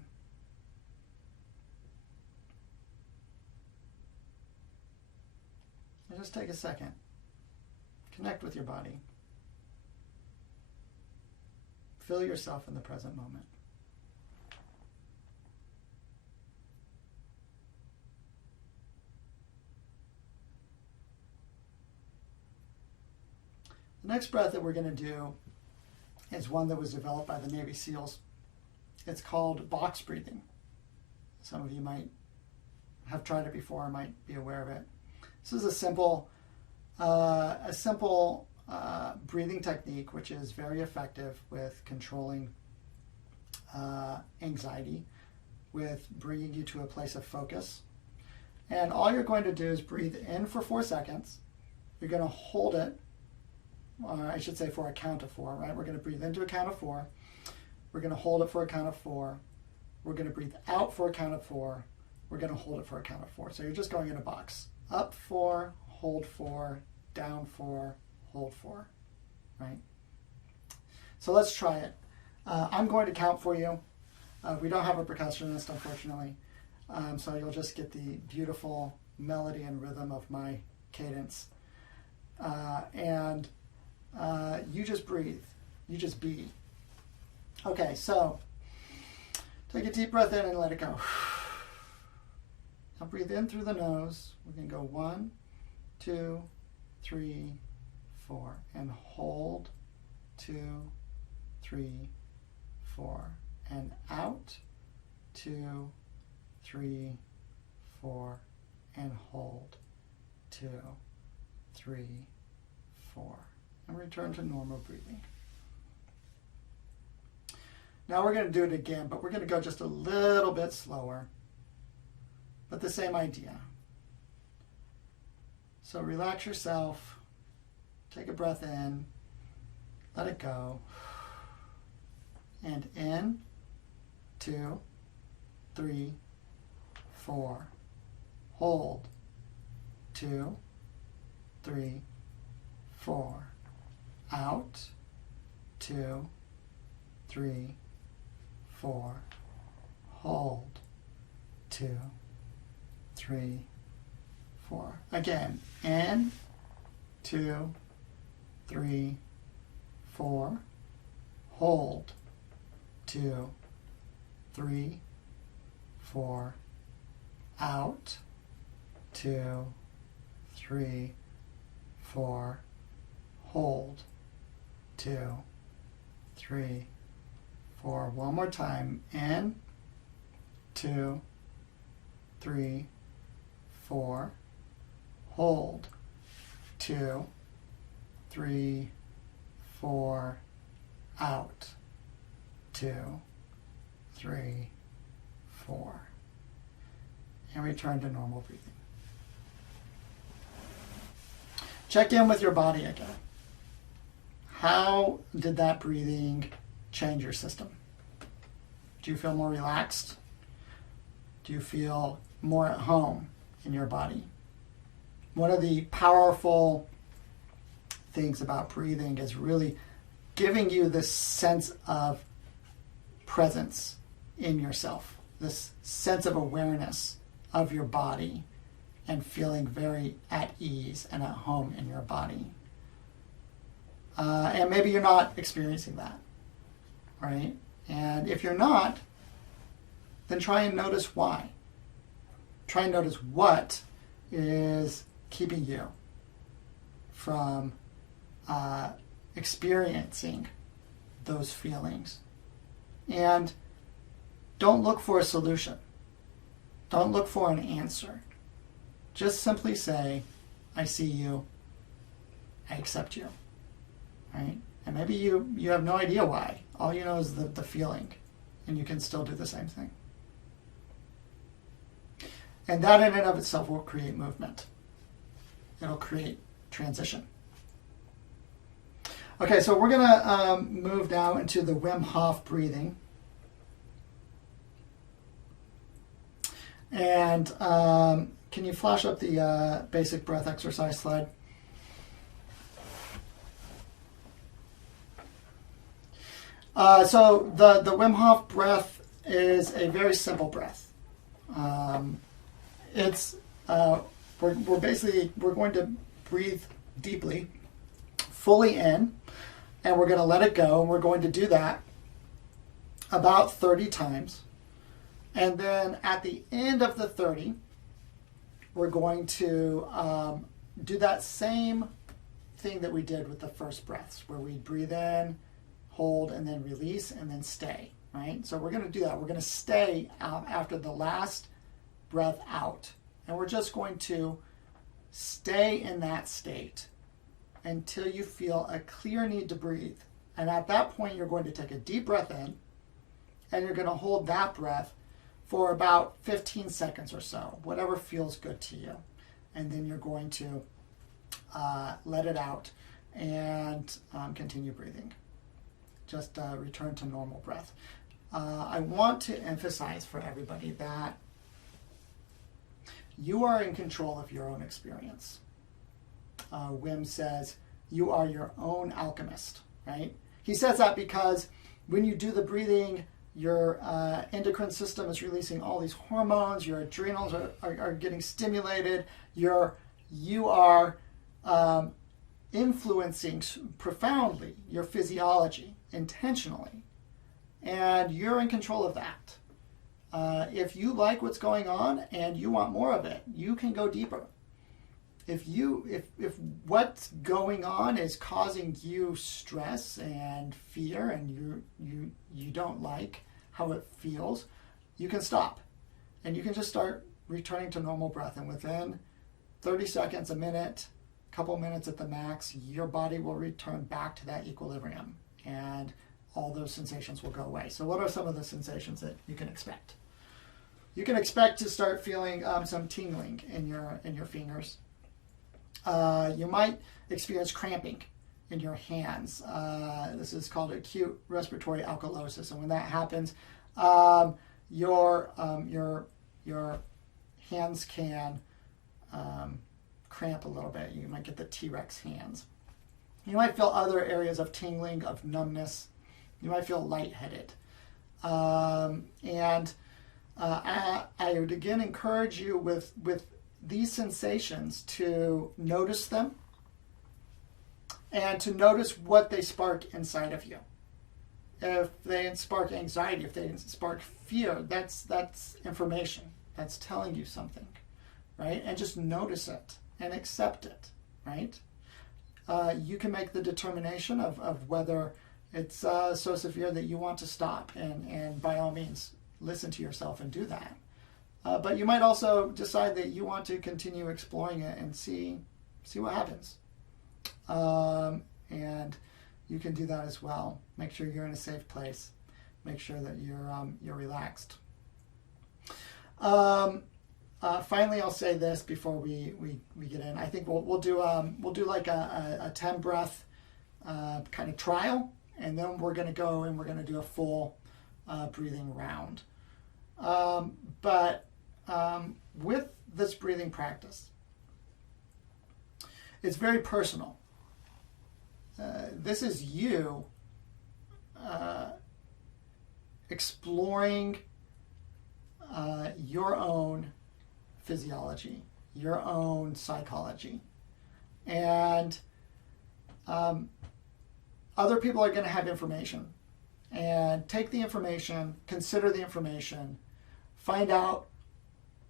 And just take a second. Connect with your body. Feel yourself in the present moment. The next breath that we're going to do is one that was developed by the Navy SEALs. It's called box breathing. Some of you might have tried it before, might be aware of it. This is a simple breathing technique which is very effective with controlling anxiety, with bringing you to a place of focus. And all you're going to do is breathe in for 4 seconds. You're going to hold it, or I should say for a count of 4, right? We're going to breathe into a count of 4. We're going to hold it for a count of 4. We're going to breathe out for a count of 4. We're going to hold it for a count of 4. So you're just going in a box. Up 4, hold 4, down 4, hold 4, right? So let's try it. I'm going to count for you. We don't have a percussionist, unfortunately. So you'll just get the beautiful melody and rhythm of my cadence. You just breathe. You just be. Okay, so take a deep breath in and let it go. Now breathe in through the nose. We're going to go 1, 2, 3, 4. And hold. 2, 3, 4. And out. 2, 3, 4. And hold. 2, 3, 4. And return to normal breathing. Now we're going to do it again, but we're going to go just a little bit slower. But the same idea. So relax yourself. Take a breath in. Let it go. And in. 2, 3, 4. Hold. 2, 3, 4. Out. 2, 3, 4. Hold. 2, 3, 4. Again. In. 2, 3, 4. Hold. 2, 3, 4. Out. 2, 3, 4. Hold. 2, 3, 4. One more time. In. 2, 3, 4. Hold. 2, 3, 4. Out. 2, 3, 4. And return to normal breathing. Check in with your body again. How did that breathing change your system? Do you feel more relaxed? Do you feel more at home in your body? One of the powerful things about breathing is really giving you this sense of presence in yourself, this sense of awareness of your body and feeling very at ease and at home in your body. And maybe you're not experiencing that, right? And if you're not, then try and notice why. Try and notice what is keeping you from experiencing those feelings. And don't look for a solution. Don't look for an answer. Just simply say, I see you, I accept you, right? And maybe you have no idea why. All you know is the feeling, and you can still do the same thing. And that in and of itself will create movement. It'll create transition. Okay, so we're going to move now into the Wim Hof breathing. And can you flash up the basic breath exercise slide? So the Wim Hof breath is a very simple breath. We're going to breathe deeply, fully in, and we're going to let it go. And we're going to do that about 30 times. And then at the end of the 30, we're going to do that same thing that we did with the first breaths, where we breathe in, hold, and then release, and then stay, right? So we're going to do that. We're going to stay after the last breath out. And we're just going to stay in that state until you feel a clear need to breathe. And at that point, you're going to take a deep breath in, and you're going to hold that breath for about 15 seconds or so, whatever feels good to you. And then you're going to let it out and continue breathing. Just return to normal breath. I want to emphasize for everybody that you are in control of your own experience. Wim says, you are your own alchemist, right? He says that because when you do the breathing, your endocrine system is releasing all these hormones, your adrenals are getting stimulated, you are influencing profoundly your physiology intentionally, and you're in control of that. If you like what's going on and you want more of it, you can go deeper. If what's going on is causing you stress and fear, and you don't like how it feels, you can stop, and you can just start returning to normal breath. And within 30 seconds, a minute, a couple minutes at the max, your body will return back to that equilibrium, and all those sensations will go away. So what are some of the sensations that you can expect? You can expect to start feeling some tingling in your fingers. You might experience cramping in your hands. This is called acute respiratory alkalosis, and when that happens, your hands can cramp a little bit. You might get the T-Rex hands. You might feel other areas of tingling, of numbness. You might feel lightheaded. And I would again encourage you with these sensations to notice them and to notice what they spark inside of you. If they spark anxiety, if they spark fear, that's information. That's telling you something, right? And just notice it and accept it, right? You can make the determination of whether it's so severe that you want to stop, and by all means, listen to yourself and do that. But you might also decide that you want to continue exploring it and see what happens. And you can do that as well. Make sure you're in a safe place. Make sure that you're relaxed. Finally, I'll say this before we get in. I think we'll do like a 10 breath kind of trial, and then we're going to go and we're going to do a full breathing round. But with this breathing practice, it's very personal. This is you exploring your own physiology, your own psychology. And other people are going to have information. And take the information, consider the information, find out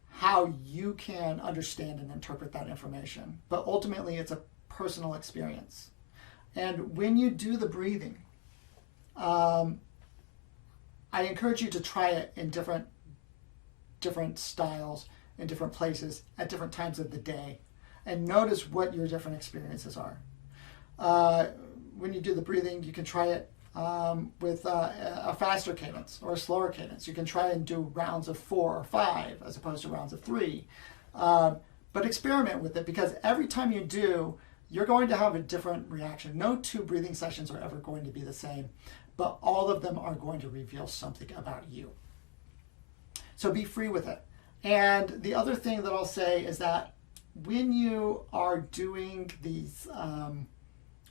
how you can understand and interpret that information. But ultimately, it's a personal experience. And when you do the breathing, I encourage you to try it in different styles, in different places, at different times of the day, and notice what your different experiences are. When you do the breathing, you can try it with a faster cadence or a slower cadence. You can try and do rounds of 4 or 5 as opposed to rounds of 3. But experiment with it, because every time you do, you're going to have a different reaction. No 2 breathing sessions are ever going to be the same, but all of them are going to reveal something about you. So be free with it. And the other thing that I'll say is that when you are doing these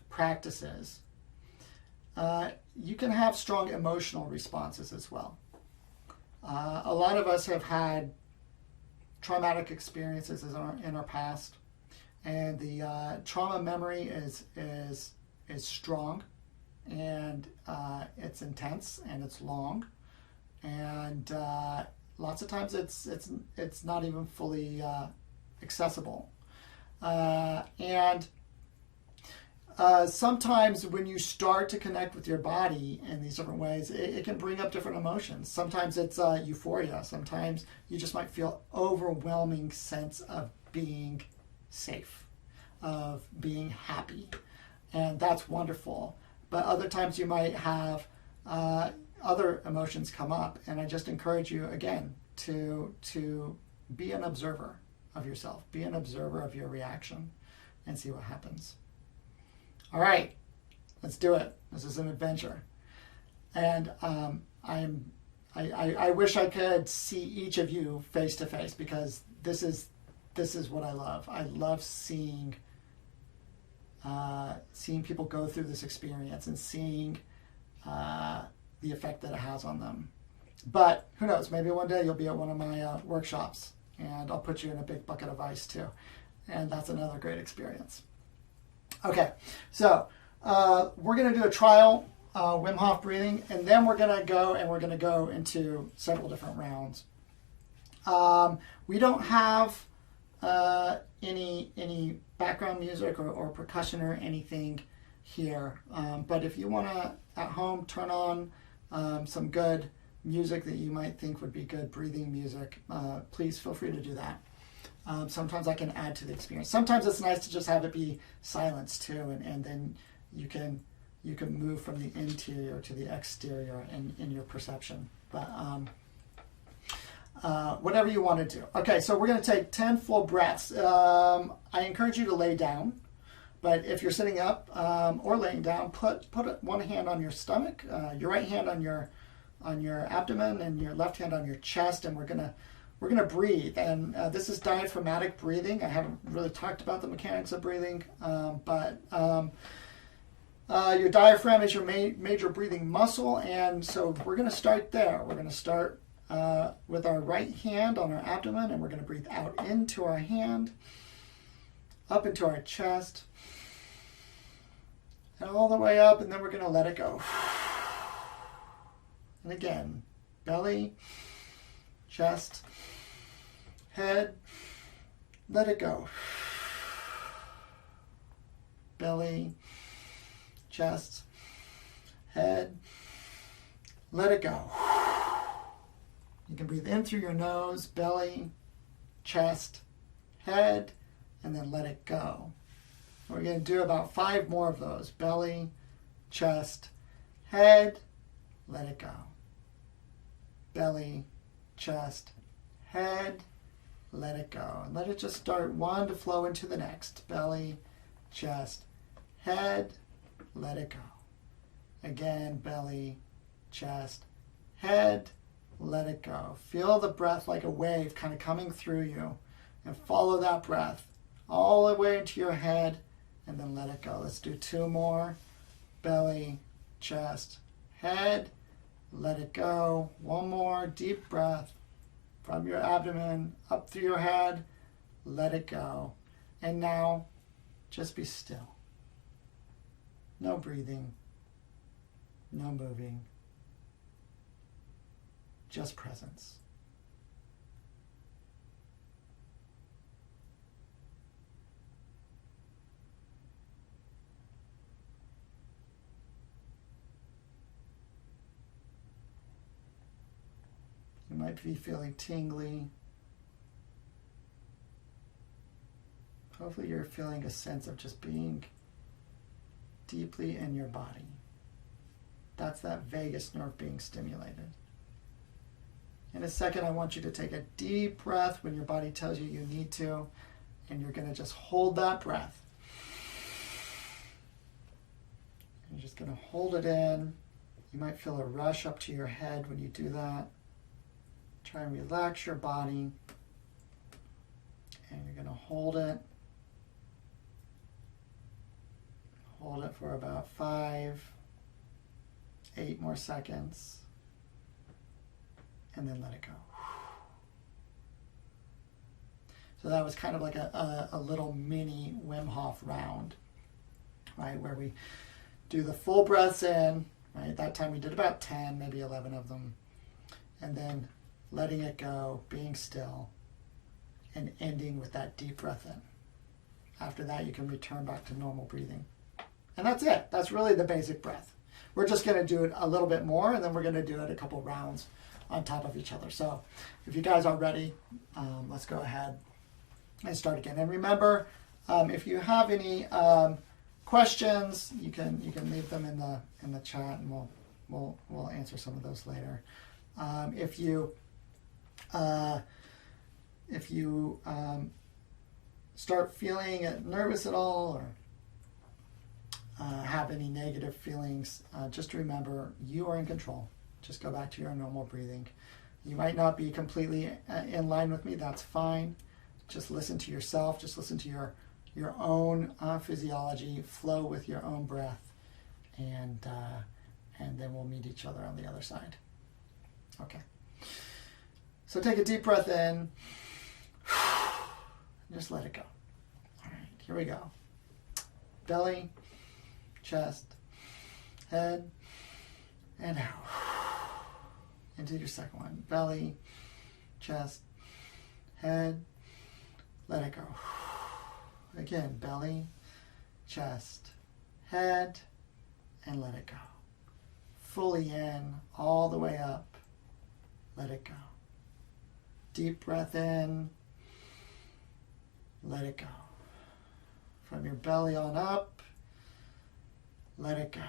practices, you can have strong emotional responses as well. A lot of us have had traumatic experiences in our past, and the trauma memory is strong, and it's intense, and it's long, and lots of times it's not even fully accessible, and sometimes when you start to connect with your body in these different ways, it can bring up different emotions. Sometimes it's euphoria. Sometimes you just might feel overwhelming sense of being safe, of being happy, and that's wonderful. But other times you might have other emotions come up, and I just encourage you again to be an observer of yourself, be an observer of your reaction, and see what happens. All right, let's do it. This is an adventure, and I wish I could see each of you face to face, because this is what I love. I love seeing people go through this experience and seeing the effect that it has on them. But who knows? Maybe one day you'll be at one of my workshops, and I'll put you in a big bucket of ice too, and that's another great experience. Okay, so we're going to do a trial Wim Hof breathing, and then we're going to go into several different rounds. We don't have any background music or percussion or anything here, but if you want to at home turn on some good music that you might think would be good breathing music, please feel free to do that. Sometimes I can add to the experience. Sometimes it's nice to just have it be silence too, and then you can move from the interior to the exterior in your perception. But whatever you want to do. Okay, so we're going to take 10 full breaths. I encourage you to lay down, but if you're sitting up or laying down, put one hand on your stomach, your right hand on your abdomen, and your left hand on your chest, and we're gonna breathe. And this is diaphragmatic breathing. I haven't really talked about the mechanics of breathing, but your diaphragm is your major breathing muscle, and so we're going to start there. We're going to start with our right hand on our abdomen, and we're going to breathe out into our hand, up into our chest, and all the way up, and then we're going to let it go. And again, belly, chest, head, let it go. Belly, chest, head, let it go. You can breathe in through your nose, belly, chest, head, and then let it go. We're going to do about 5 more of those. Belly, chest, head, let it go. Belly, chest, head, let it go. And let it just start one to flow into the next. Belly, chest, head, let it go. Again, belly, chest, head, let it go. Feel the breath like a wave kind of coming through you, and follow that breath all the way into your head, and then let it go. Let's do 2 more. Belly, chest, head, let it go. 1 more deep breath from your abdomen up through your head, let it go. And now just be still. No breathing, no moving, just presence. You might be feeling tingly. Hopefully you're feeling a sense of just being deeply in your body. That's that vagus nerve being stimulated. In a second, I want you to take a deep breath when your body tells you you need to, and you're going to just hold that breath. You're just going to hold it in. You might feel a rush up to your head when you do that. Try and relax your body. And you're going to hold it. Hold it for about 5, 8 more seconds. And then let it go. So that was kind of like a little mini Wim Hof round, right? Where we do the full breaths in, right? That time we did about 10, maybe 11 of them. And then letting it go, being still, and ending with that deep breath in. After that, you can return back to normal breathing. And that's it. That's really the basic breath. We're just going to do it a little bit more, and then we're going to do it a couple rounds on top of each other. So if you guys are ready, let's go ahead and start again. And remember, if you have any questions, you can leave them in the chat, and we'll answer some of those later. If you start feeling nervous at all, or have any negative feelings, just remember you are in control. Just go back to your normal breathing. You might not be completely in line with me. That's fine. Just listen to yourself. Just listen to your own physiology. Flow with your own breath, and then we'll meet each other on the other side. Okay. So take a deep breath in. Just let it go. All right. Here we go. Belly, chest, head, and out. Into your second one. Belly, chest, head, let it go. Again, belly, chest, head, and let it go. Fully in, all the way up, let it go. Deep breath in, let it go. From your belly on up, let it go.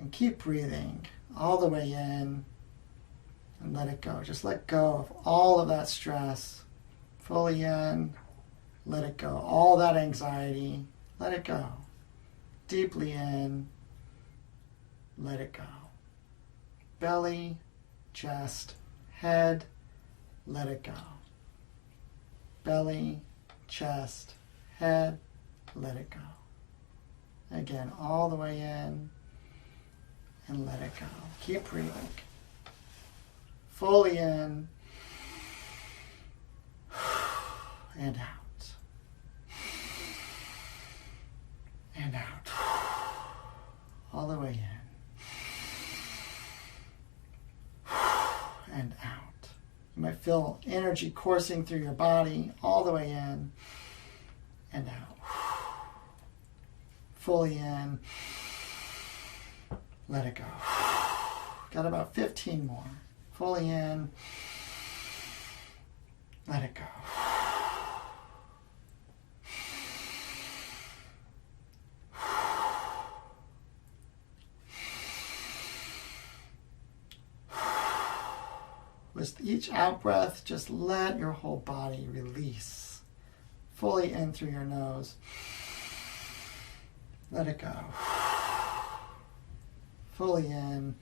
And keep breathing all the way in, and let it go. Just let go of all of that stress. Fully in, let it go. All that anxiety, let it go. Deeply in, let it go. Belly, chest, head, let it go. Belly, chest, head, let it go. Again, all the way in, and let it go. Keep breathing. Fully in, and out. And out. All the way in. And out. You might feel energy coursing through your body all the way in and out. Fully in. Let it go. Got about 15 more. Fully in. Let it go. With each out breath, just let your whole body release. Fully in through your nose. Let it go. Fully in.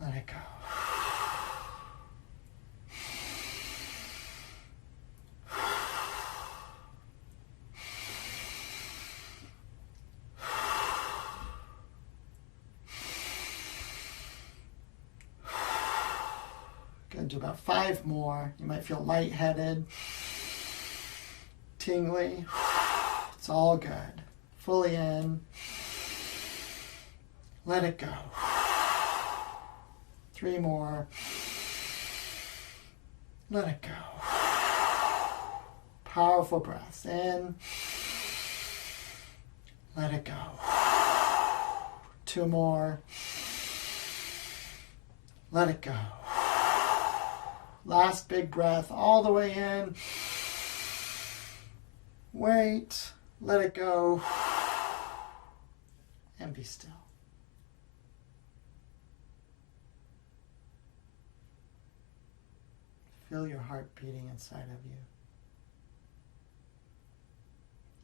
Let it go. Good. Do about 5 more. You might feel lightheaded, tingly. It's all good. Fully in. Let it go. 3 more. Let it go. Powerful breaths. In. Let it go. 2 more. Let it go. Last big breath all the way in. Wait. Let it go. And be still. Feel your heart beating inside of you.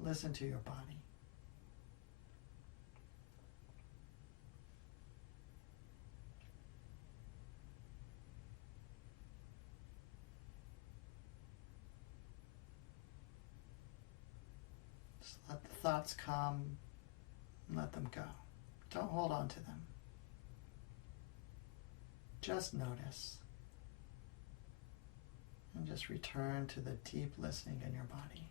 Listen to your body. Let the thoughts come, and let them go. Don't hold on to them. Just notice. And just return to the deep listening in your body.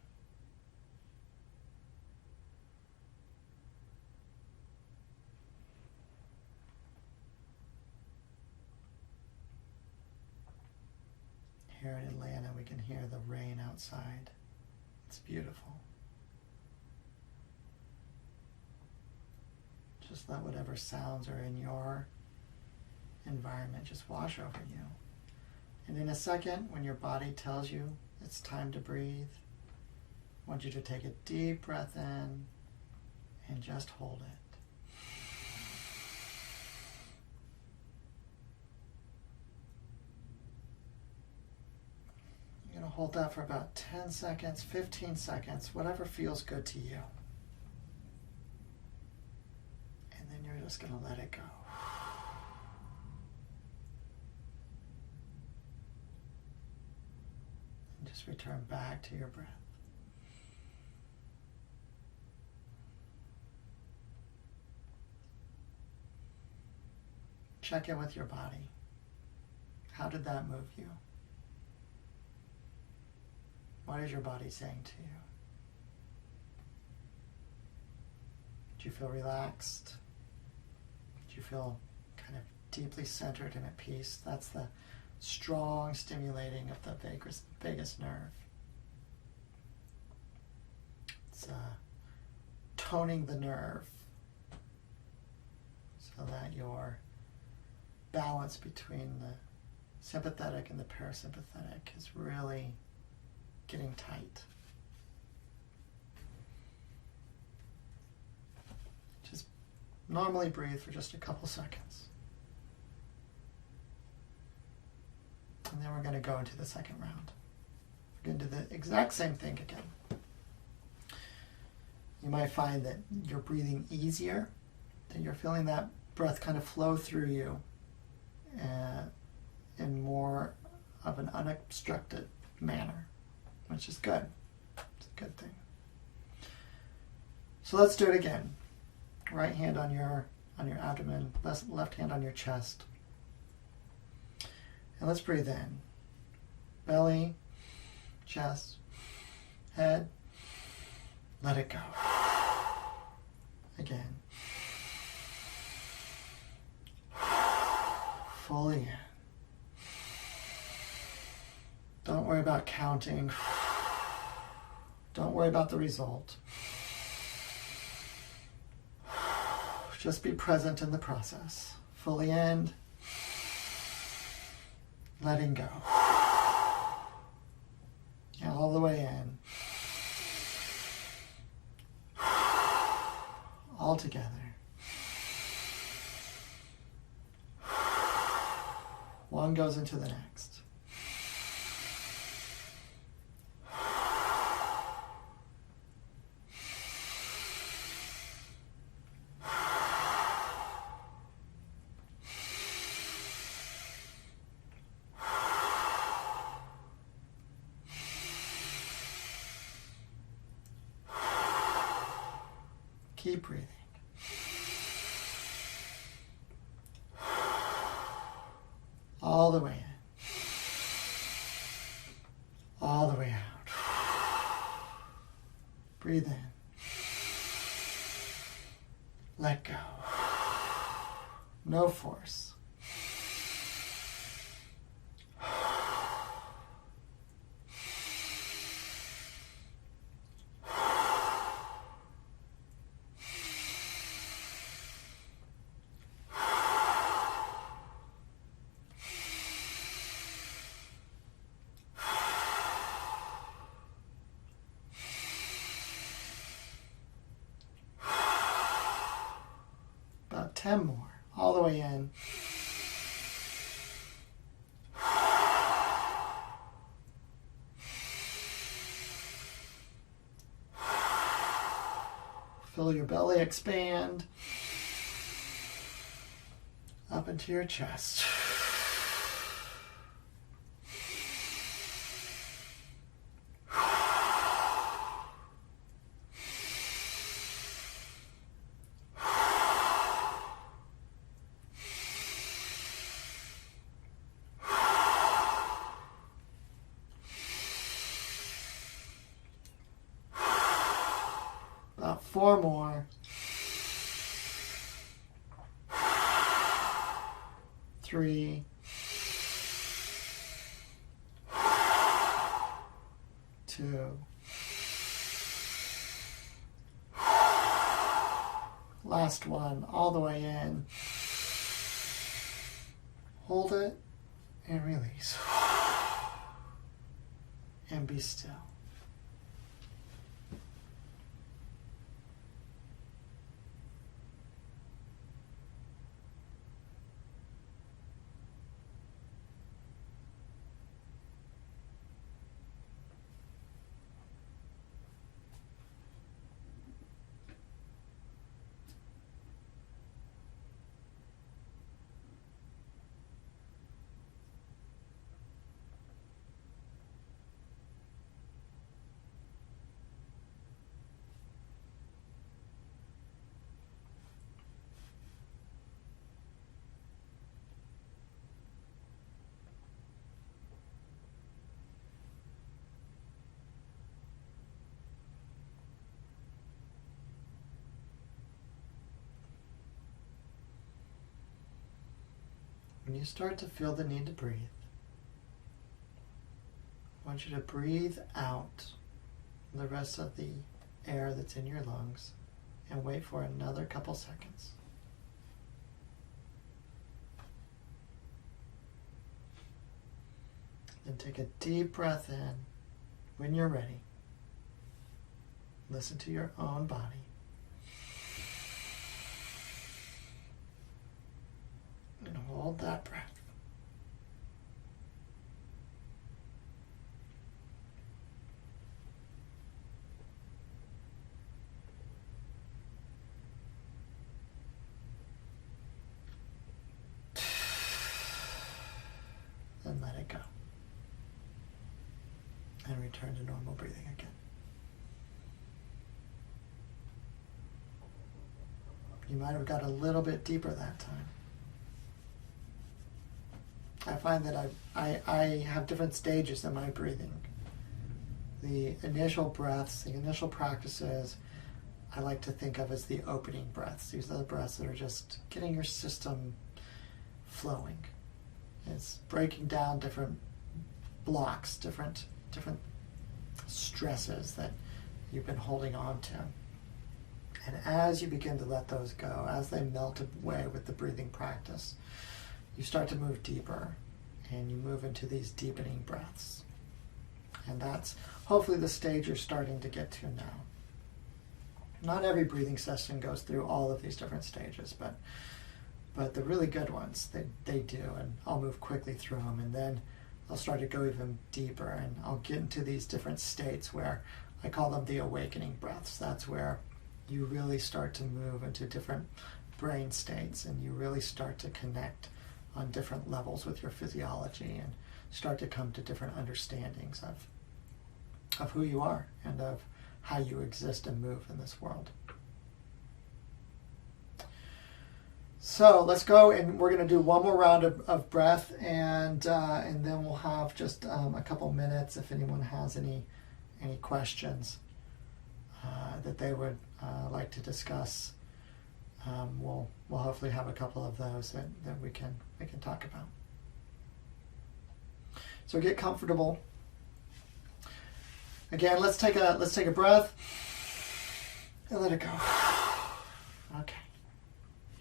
Here in Atlanta, we can hear the rain outside. It's beautiful. Just let whatever sounds are in your environment just wash over you. And in a second, when your body tells you it's time to breathe, I want you to take a deep breath in and just hold it. You're going to hold that for about 10 seconds, 15 seconds, whatever feels good to you. And then you're just going to let it go. And just return back to your breath. Check in with your body. How did that move you? What is your body saying to you? Do you feel relaxed? Do you feel kind of deeply centered and at peace? That's the strong stimulating of the vagus nerve. It's toning the nerve so that your balance between the sympathetic and the parasympathetic is really getting tight. Just normally breathe for just a couple seconds. And then we're going to go into the second round. We're going to do the exact same thing again. You might find that you're breathing easier, that you're feeling that breath kind of flow through you in more of an unobstructed manner, which is good. It's a good thing. So let's do it again. Right hand on your abdomen, left hand on your chest. And let's breathe in. Belly, chest, head. Let it go. Again. Fully in. Don't worry about counting. Don't worry about the result. Just be present in the process. Fully in. Letting go. And all the way in. All together. One goes into the next. Keep breathing. All the way in. All the way out. Breathe in. Let go. No force. About 10 more. All the way in. Feel your belly expand up into your chest. 4 more. 3. 2. Last one, all the way in. Hold it and release. And be still. When you start to feel the need to breathe, I want you to breathe out the rest of the air that's in your lungs and wait for another couple seconds. Then take a deep breath in when you're ready. Listen to your own body. And hold that breath. Then let it go. And return to normal breathing again. You might have got a little bit deeper that time. I find that I have different stages in my breathing. The initial breaths, the initial practices, I like to think of as the opening breaths. These are the breaths that are just getting your system flowing. It's breaking down different blocks, different stresses that you've been holding on to. And as you begin to let those go, as they melt away with the breathing practice, you start to move deeper and you move into these deepening breaths. And that's hopefully the stage you're starting to get to now. Not every breathing session goes through all of these different stages, but the really good ones, they do, and I'll move quickly through them, and then I'll start to go even deeper, and I'll get into these different states where I call them the awakening breaths. That's where you really start to move into different brain states, and you really start to connect on different levels with your physiology and start to come to different understandings of who you are and of how you exist and move in this world. So let's go, and we're going to do one more round of breath, and then we'll have just a couple minutes if anyone has any questions that they would like to discuss. We'll hopefully have a couple of those that we can talk about. So get comfortable. Again, let's take a breath and let it go. Okay.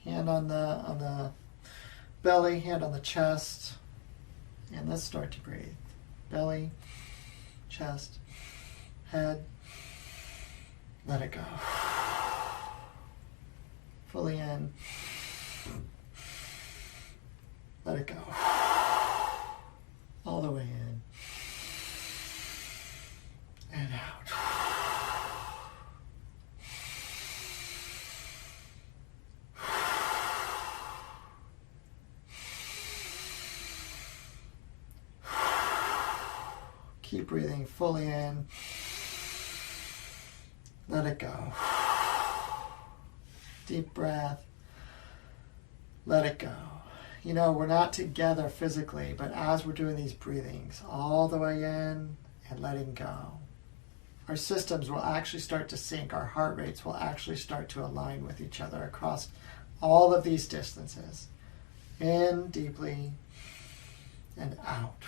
Hand on the belly, hand on the chest, and let's start to breathe. Belly, chest, head. Let it go. Fully in. Let it go. All the way in. And out. Keep breathing fully in. Let it go. Deep breath. Let it go. You know, we're not together physically, but as we're doing these breathings, all the way in and letting go, our systems will actually start to sync. Our heart rates will actually start to align with each other across all of these distances. In deeply and out.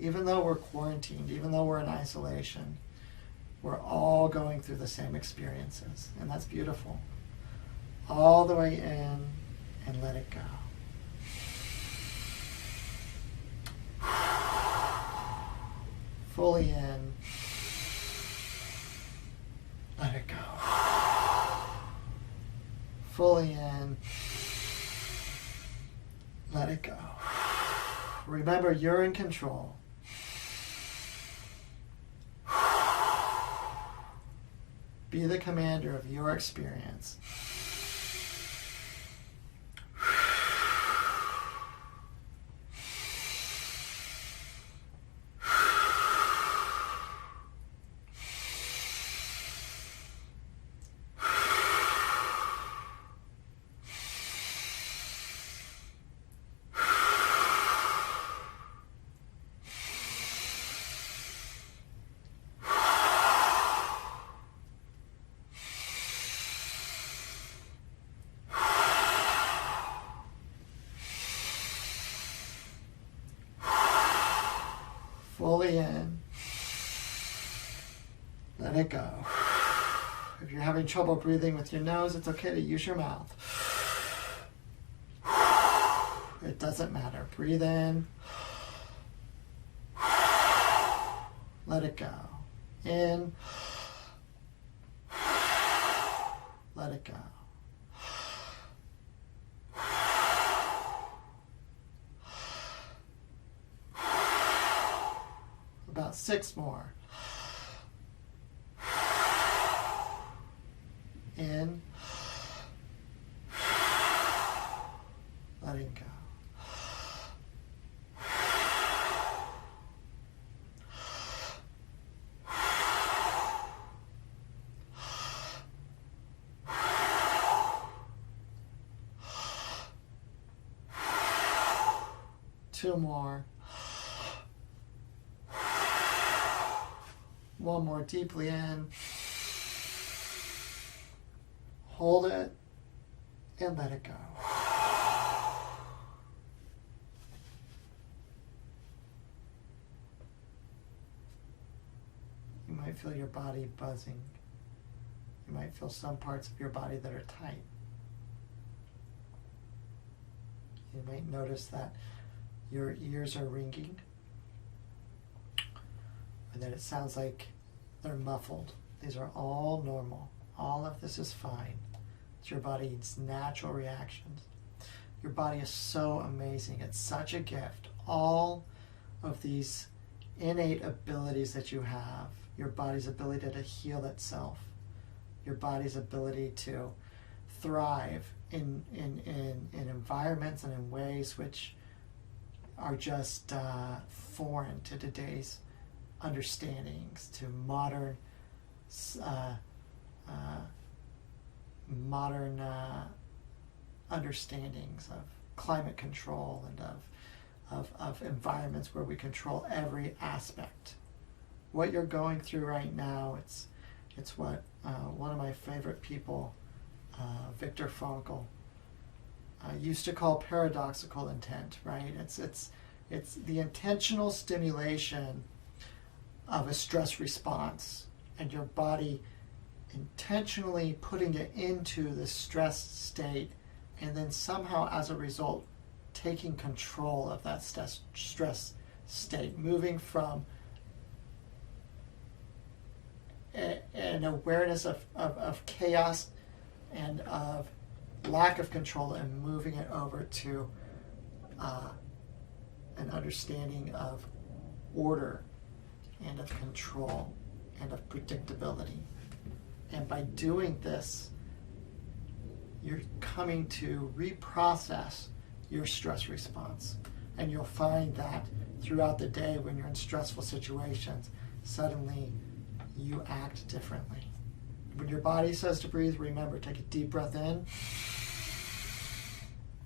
Even though we're quarantined, even though we're in isolation, we're all going through the same experiences. And that's beautiful. All the way in and let it go. Fully in. Let it go. Fully in. Let it go. Remember, you're in control. Be the commander of your experience. Fully in. Let it go. If you're having trouble breathing with your nose, it's okay to use your mouth. It doesn't matter. Breathe in. Let it go. In. Let it go. About 6 more. In. Letting go. Two more. One more deeply in. Hold it and let it go. You might feel your body buzzing. You might feel some parts of your body that are tight. You might notice that your ears are ringing, or that it sounds like they're muffled. These are all normal. All of this is fine. It's your body's natural reactions. Your body is so amazing. It's such a gift. All of these innate abilities that you have, your body's ability to heal itself, your body's ability to thrive in environments and in ways which are just foreign to today's understandings, to modern understandings of climate control and of environments where we control every aspect. What you're going through right now, it's what one of my favorite people, Viktor Frankl, used to call paradoxical intent, right? It's the intentional stimulation of a stress response, and your body intentionally putting it into the stress state, and then somehow as a result taking control of that stress state, moving from an awareness of chaos and of lack of control, and moving it over to an understanding of order and of control and of predictability. And by doing this, you're coming to reprocess your stress response. And you'll find that throughout the day when you're in stressful situations, suddenly you act differently. When your body says to breathe, remember, take a deep breath in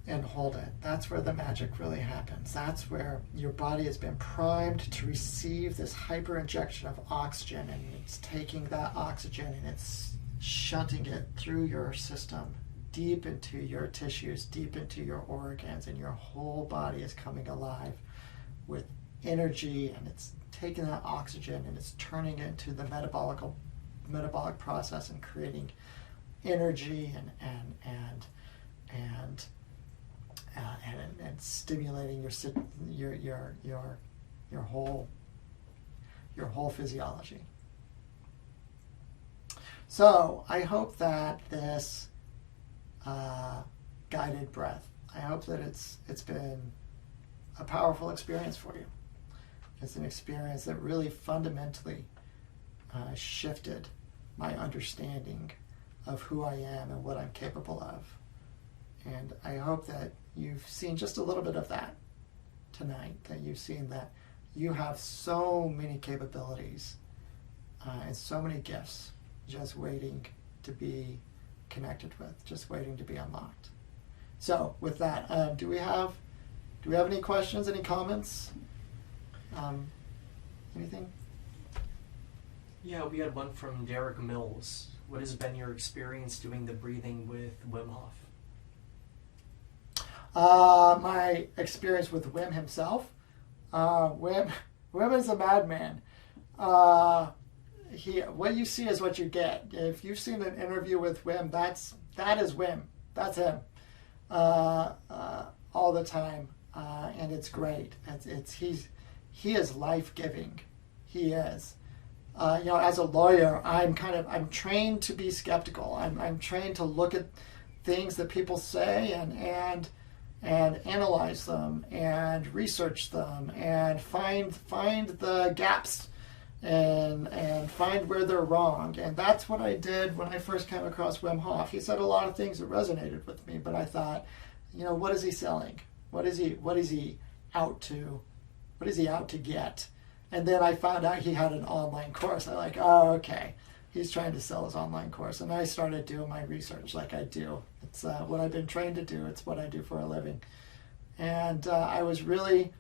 and hold it. That's where the magic really happens. That's where your body has been primed to receive this hyper injection of oxygen, and it's taking that oxygen and it's shunting it through your system, deep into your tissues, deep into your organs, and your whole body is coming alive with energy, and it's taking that oxygen and it's turning it into the metabolic process and creating energy and stimulating your whole physiology. So I hope that this guided breath, I hope that it's been a powerful experience for you. It's an experience that really fundamentally shifted my understanding of who I am and what I'm capable of. And I hope that you've seen just a little bit of that tonight, that you've seen that you have so many capabilities and so many gifts just waiting to be connected with, just waiting to be unlocked. So with that, do we have any questions, any comments? Anything? Yeah, we had one from Derek Mills. What has been your experience doing the breathing with Wim Hof? My experience with Wim himself. Wim is a madman. What you see is what you get. If you've seen an interview with Wim, that is Wim. That's him. All the time, and it's great. He is life-giving. He is. As a lawyer, I'm trained to be skeptical. I'm trained to look at things that people say and analyze them and research them and find the gaps and find where they're wrong. And that's what I did when I first came across Wim Hof. He said a lot of things that resonated with me, but I thought, what is he selling? What is he out to get? And then I found out he had an online course. I'm like, oh, okay. He's trying to sell his online course. And I started doing my research like I do. It's what I've been trained to do. It's what I do for a living. And I was really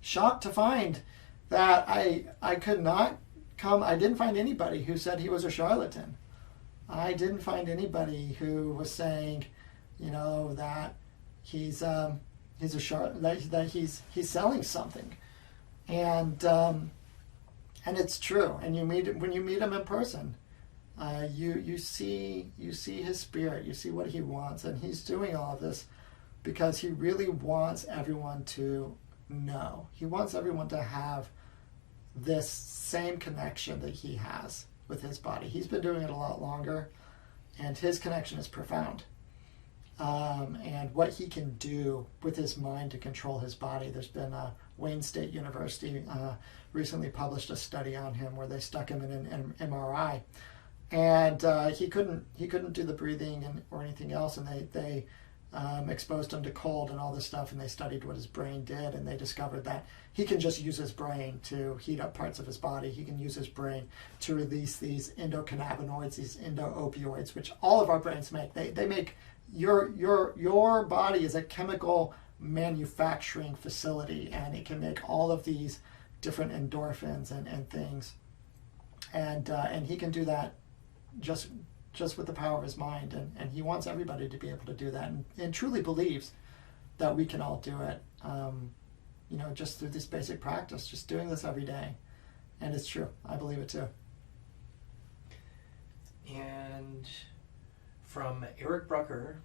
shocked to find that I didn't find anybody who said he was a charlatan. I didn't find anybody who was saying, that he's a charlatan, that he's selling something. And it's true. And when you meet him in person, you see his spirit. You see what he wants, and he's doing all of this because he really wants everyone to know. He wants everyone to have this same connection that he has with his body. He's been doing it a lot longer, and his connection is profound. And what he can do with his mind to control his body. There's been Wayne State University recently published a study on him where they stuck him in an MRI, and he couldn't do the breathing or anything else, and they exposed him to cold and all this stuff, and they studied what his brain did, and they discovered that he can just use his brain to heat up parts of his body. He can use his brain to release these endocannabinoids, these endo-opioids, which all of our brains make. They make your body is a chemical manufacturing facility, and it can make all of these different endorphins and things, and he can do that just with the power of his mind, and he wants everybody to be able to do that, and truly believes that we can all do it, just through this basic practice, just doing this every day. And it's true. I believe it too. And from Eric Brucker,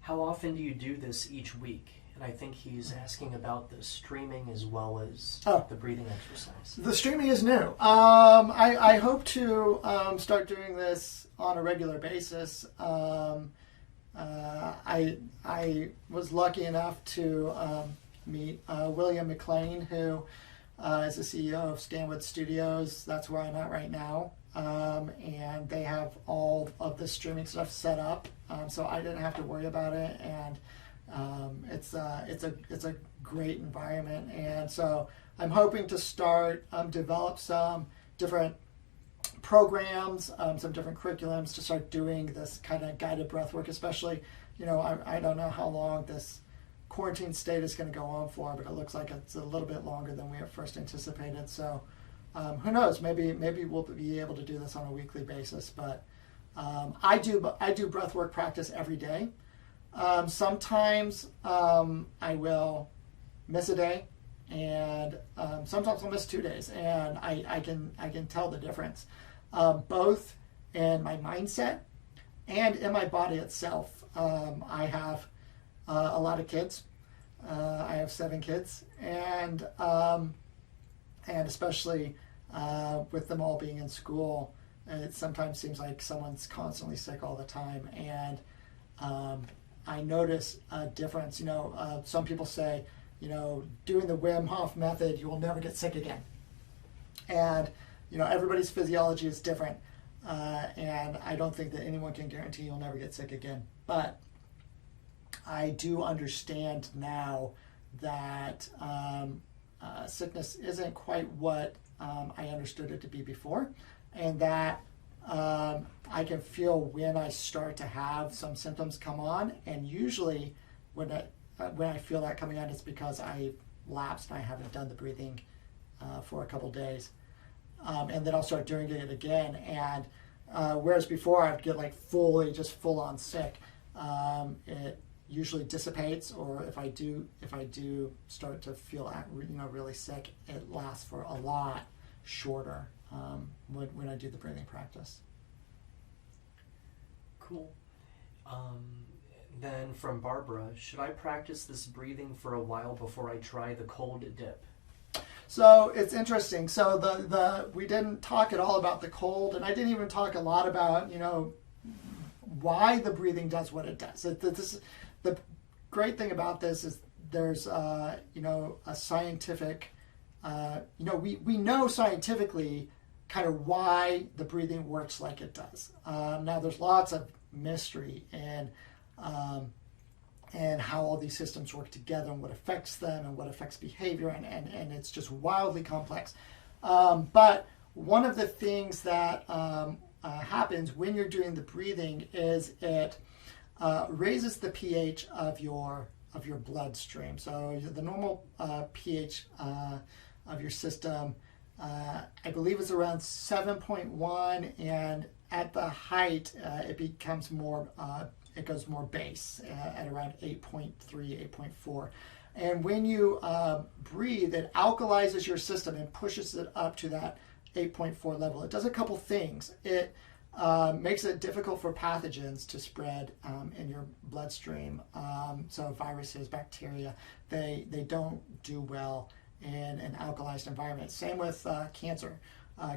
how often do you do this each week? And I think he's asking about the streaming as well as the breathing exercise. The streaming is new. I hope to start doing this on a regular basis. I was lucky enough to meet William McLean, who is the CEO of Stanwood Studios. That's where I'm at right now. And they have all of the streaming stuff set up, so I didn't have to worry about it, and it's a great environment. And so I'm hoping to start develop some different programs, some different curriculums to start doing this kind of guided breath work, especially I don't know how long this quarantine state is going to go on for, but it looks like it's a little bit longer than we at first anticipated. So who knows? Maybe we'll be able to do this on a weekly basis. But I do breathwork practice every day. Sometimes I will miss a day, and sometimes I'll miss 2 days, and I can tell the difference, both in my mindset and in my body itself. I have a lot of kids. I have 7 kids, and especially with them all being in school, it sometimes seems like someone's constantly sick all the time, and I notice a difference. Some people say, doing the Wim Hof method, you will never get sick again, and everybody's physiology is different, and I don't think that anyone can guarantee you'll never get sick again. But I do understand now that sickness isn't quite what I understood it to be before, and that I can feel when I start to have some symptoms come on, and usually when I feel that coming on, it's because I lapsed and I haven't done the breathing for a couple days, and then I'll start doing it again. And whereas before I'd get like full on sick, it usually dissipates, or if I do start to feel really sick, it lasts for a lot shorter when I do the breathing practice. Cool. Then from Barbara, should I practice this breathing for a while before I try the cold dip? So it's interesting. So we didn't talk at all about the cold, and I didn't even talk a lot about why the breathing does what it does. The great thing about this is there's a scientific we know scientifically kind of why the breathing works like it does. Now there's lots of mystery and how all these systems work together and what affects them and what affects behavior, and it's just wildly complex. But one of the things that happens when you're doing the breathing is it raises the pH of your bloodstream. So the normal pH of your system, I believe, is around 7.1, and at the height, it becomes more. It goes more base at around 8.3, 8.4. And when you breathe, it alkalizes your system and pushes it up to that 8.4 level. It does a couple things. It makes it difficult for pathogens to spread in your bloodstream. So viruses, bacteria, they don't do well in an alkalized environment. Same with cancer.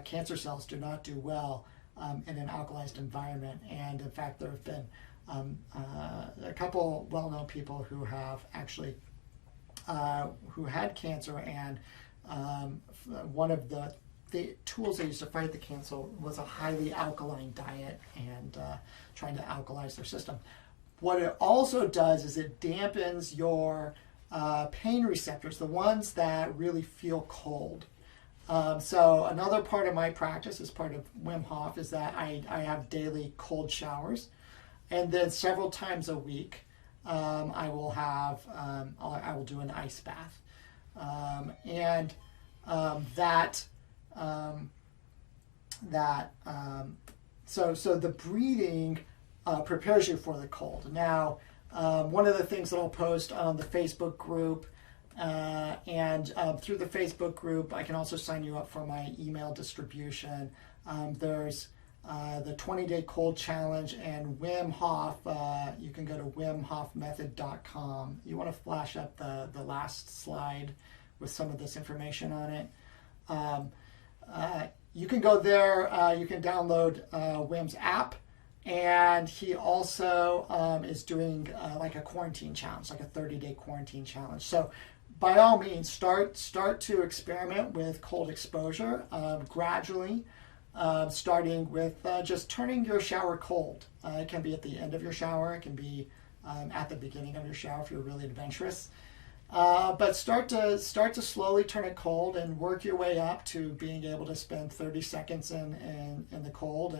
Cancer cells do not do well in an alkalized environment. And in fact, there have been a couple well-known people who have actually who had cancer, and one of the tools they used to fight the cancer was a highly alkaline diet and trying to alkalize their system. What it also does is it dampens your pain receptors, the ones that really feel cold. So another part of my practice, as part of Wim Hof, is that I have daily cold showers. And then several times a week, I will do an ice bath, so the breathing prepares you for the cold. Now, one of the things that I'll post on the Facebook group, and through the Facebook group, I can also sign you up for my email distribution. There's the 20-day cold challenge, and Wim Hof, you can go to wimhofmethod.com. You want to flash up the last slide with some of this information on it. You can go there, you can download Wim's app, and he also is doing like a quarantine challenge, like a 30-day quarantine challenge. So by all means, start to experiment with cold exposure gradually. Starting with just turning your shower cold. It can be at the end of your shower. It can be at the beginning of your shower if you're really adventurous. But start to slowly turn it cold and work your way up to being able to spend 30 seconds in the cold,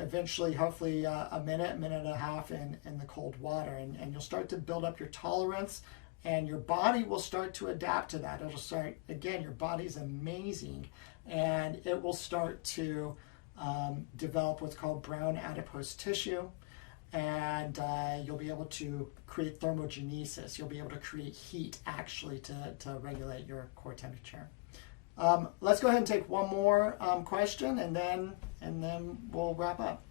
eventually, hopefully, a minute and a half in the cold water. And you'll start to build up your tolerance, and your body will start to adapt to that. It'll start, again, your body's amazing, and it will start to develop what's called brown adipose tissue. And you'll be able to create thermogenesis. You'll be able to create heat, actually, to regulate your core temperature. Let's go ahead and take one more question, and then we'll wrap up.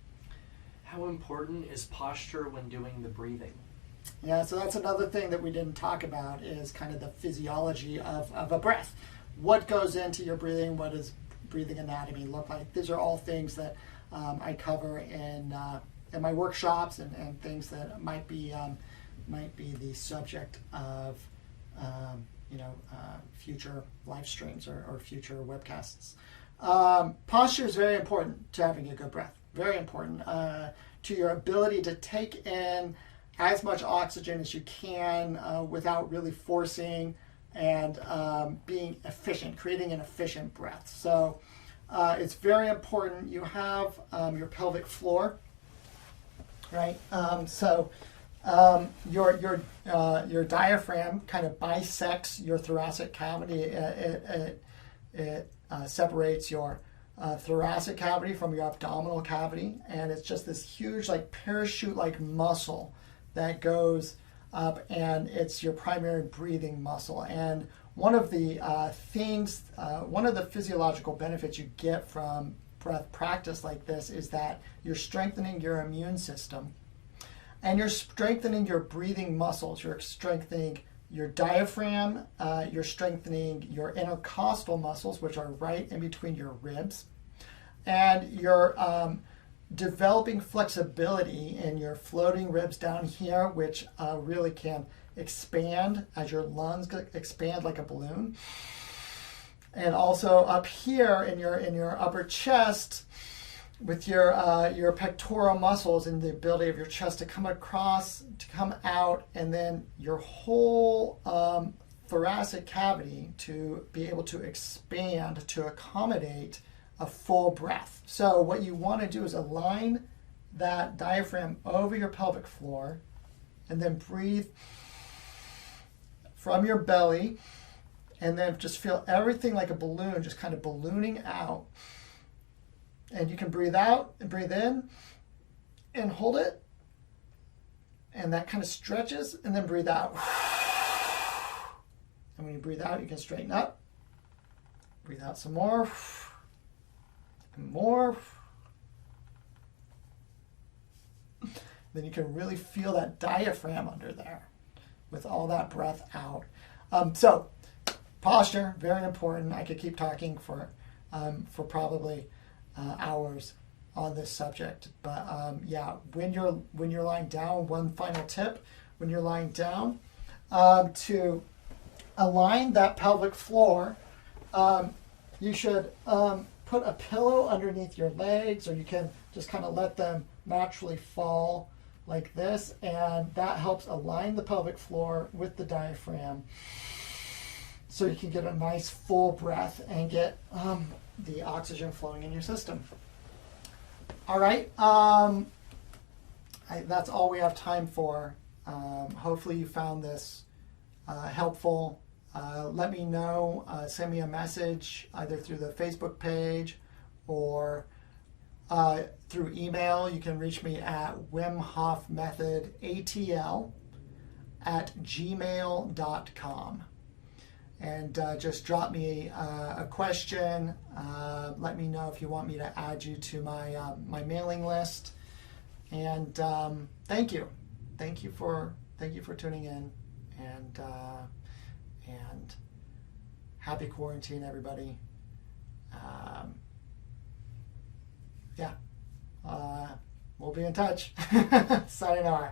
How important is posture when doing the breathing? Yeah, so that's another thing that we didn't talk about, is kind of the physiology of a breath. What goes into your breathing? What does breathing anatomy look like? These are all things that I cover in my workshops, and things that might be the subject of future live streams or future webcasts. Posture is very important to having a good breath. Very important to your ability to take in as much oxygen as you can without really forcing, and being efficient, creating an efficient breath. So it's very important you have your pelvic floor, right? Your diaphragm kind of bisects your thoracic cavity. It separates your thoracic cavity from your abdominal cavity, and it's just this huge, like, parachute-like muscle that goes up, and it's your primary breathing muscle. And one of the one of the physiological benefits you get from breath practice like this is that you're strengthening your immune system, and you're strengthening your breathing muscles. You're strengthening your diaphragm. You're strengthening your intercostal muscles, which are right in between your ribs. And you're developing flexibility in your floating ribs down here, which really can expand as your lungs expand like a balloon. And also up here in your upper chest, with your pectoral muscles and the ability of your chest to come across, to come out, and then your whole thoracic cavity to be able to expand to accommodate a full breath. So what you want to do is align that diaphragm over your pelvic floor, and then breathe from your belly, and then just feel everything like a balloon, just kind of ballooning out. And you can breathe out and breathe in and hold it. And that kind of stretches, and then breathe out. And when you breathe out, you can straighten up. Breathe out some more. And more. Then you can really feel that diaphragm under there with all that breath out. So posture, very important. I could keep talking for probably hours on this subject, but when you're lying down, one final tip: when you're lying down, to align that pelvic floor, you should put a pillow underneath your legs, or you can just kind of let them naturally fall like this, and that helps align the pelvic floor with the diaphragm, so you can get a nice full breath and get the oxygen flowing in your system. All right, that's all we have time for. Hopefully you found this helpful. Let me know, send me a message either through the Facebook page or through email. You can reach me at Wim Hof Method Atl @gmail.com. And just drop me a question. Let me know if you want me to add you to my mailing list. And thank you for tuning in. And happy quarantine, everybody. We'll be in touch. Sayonara.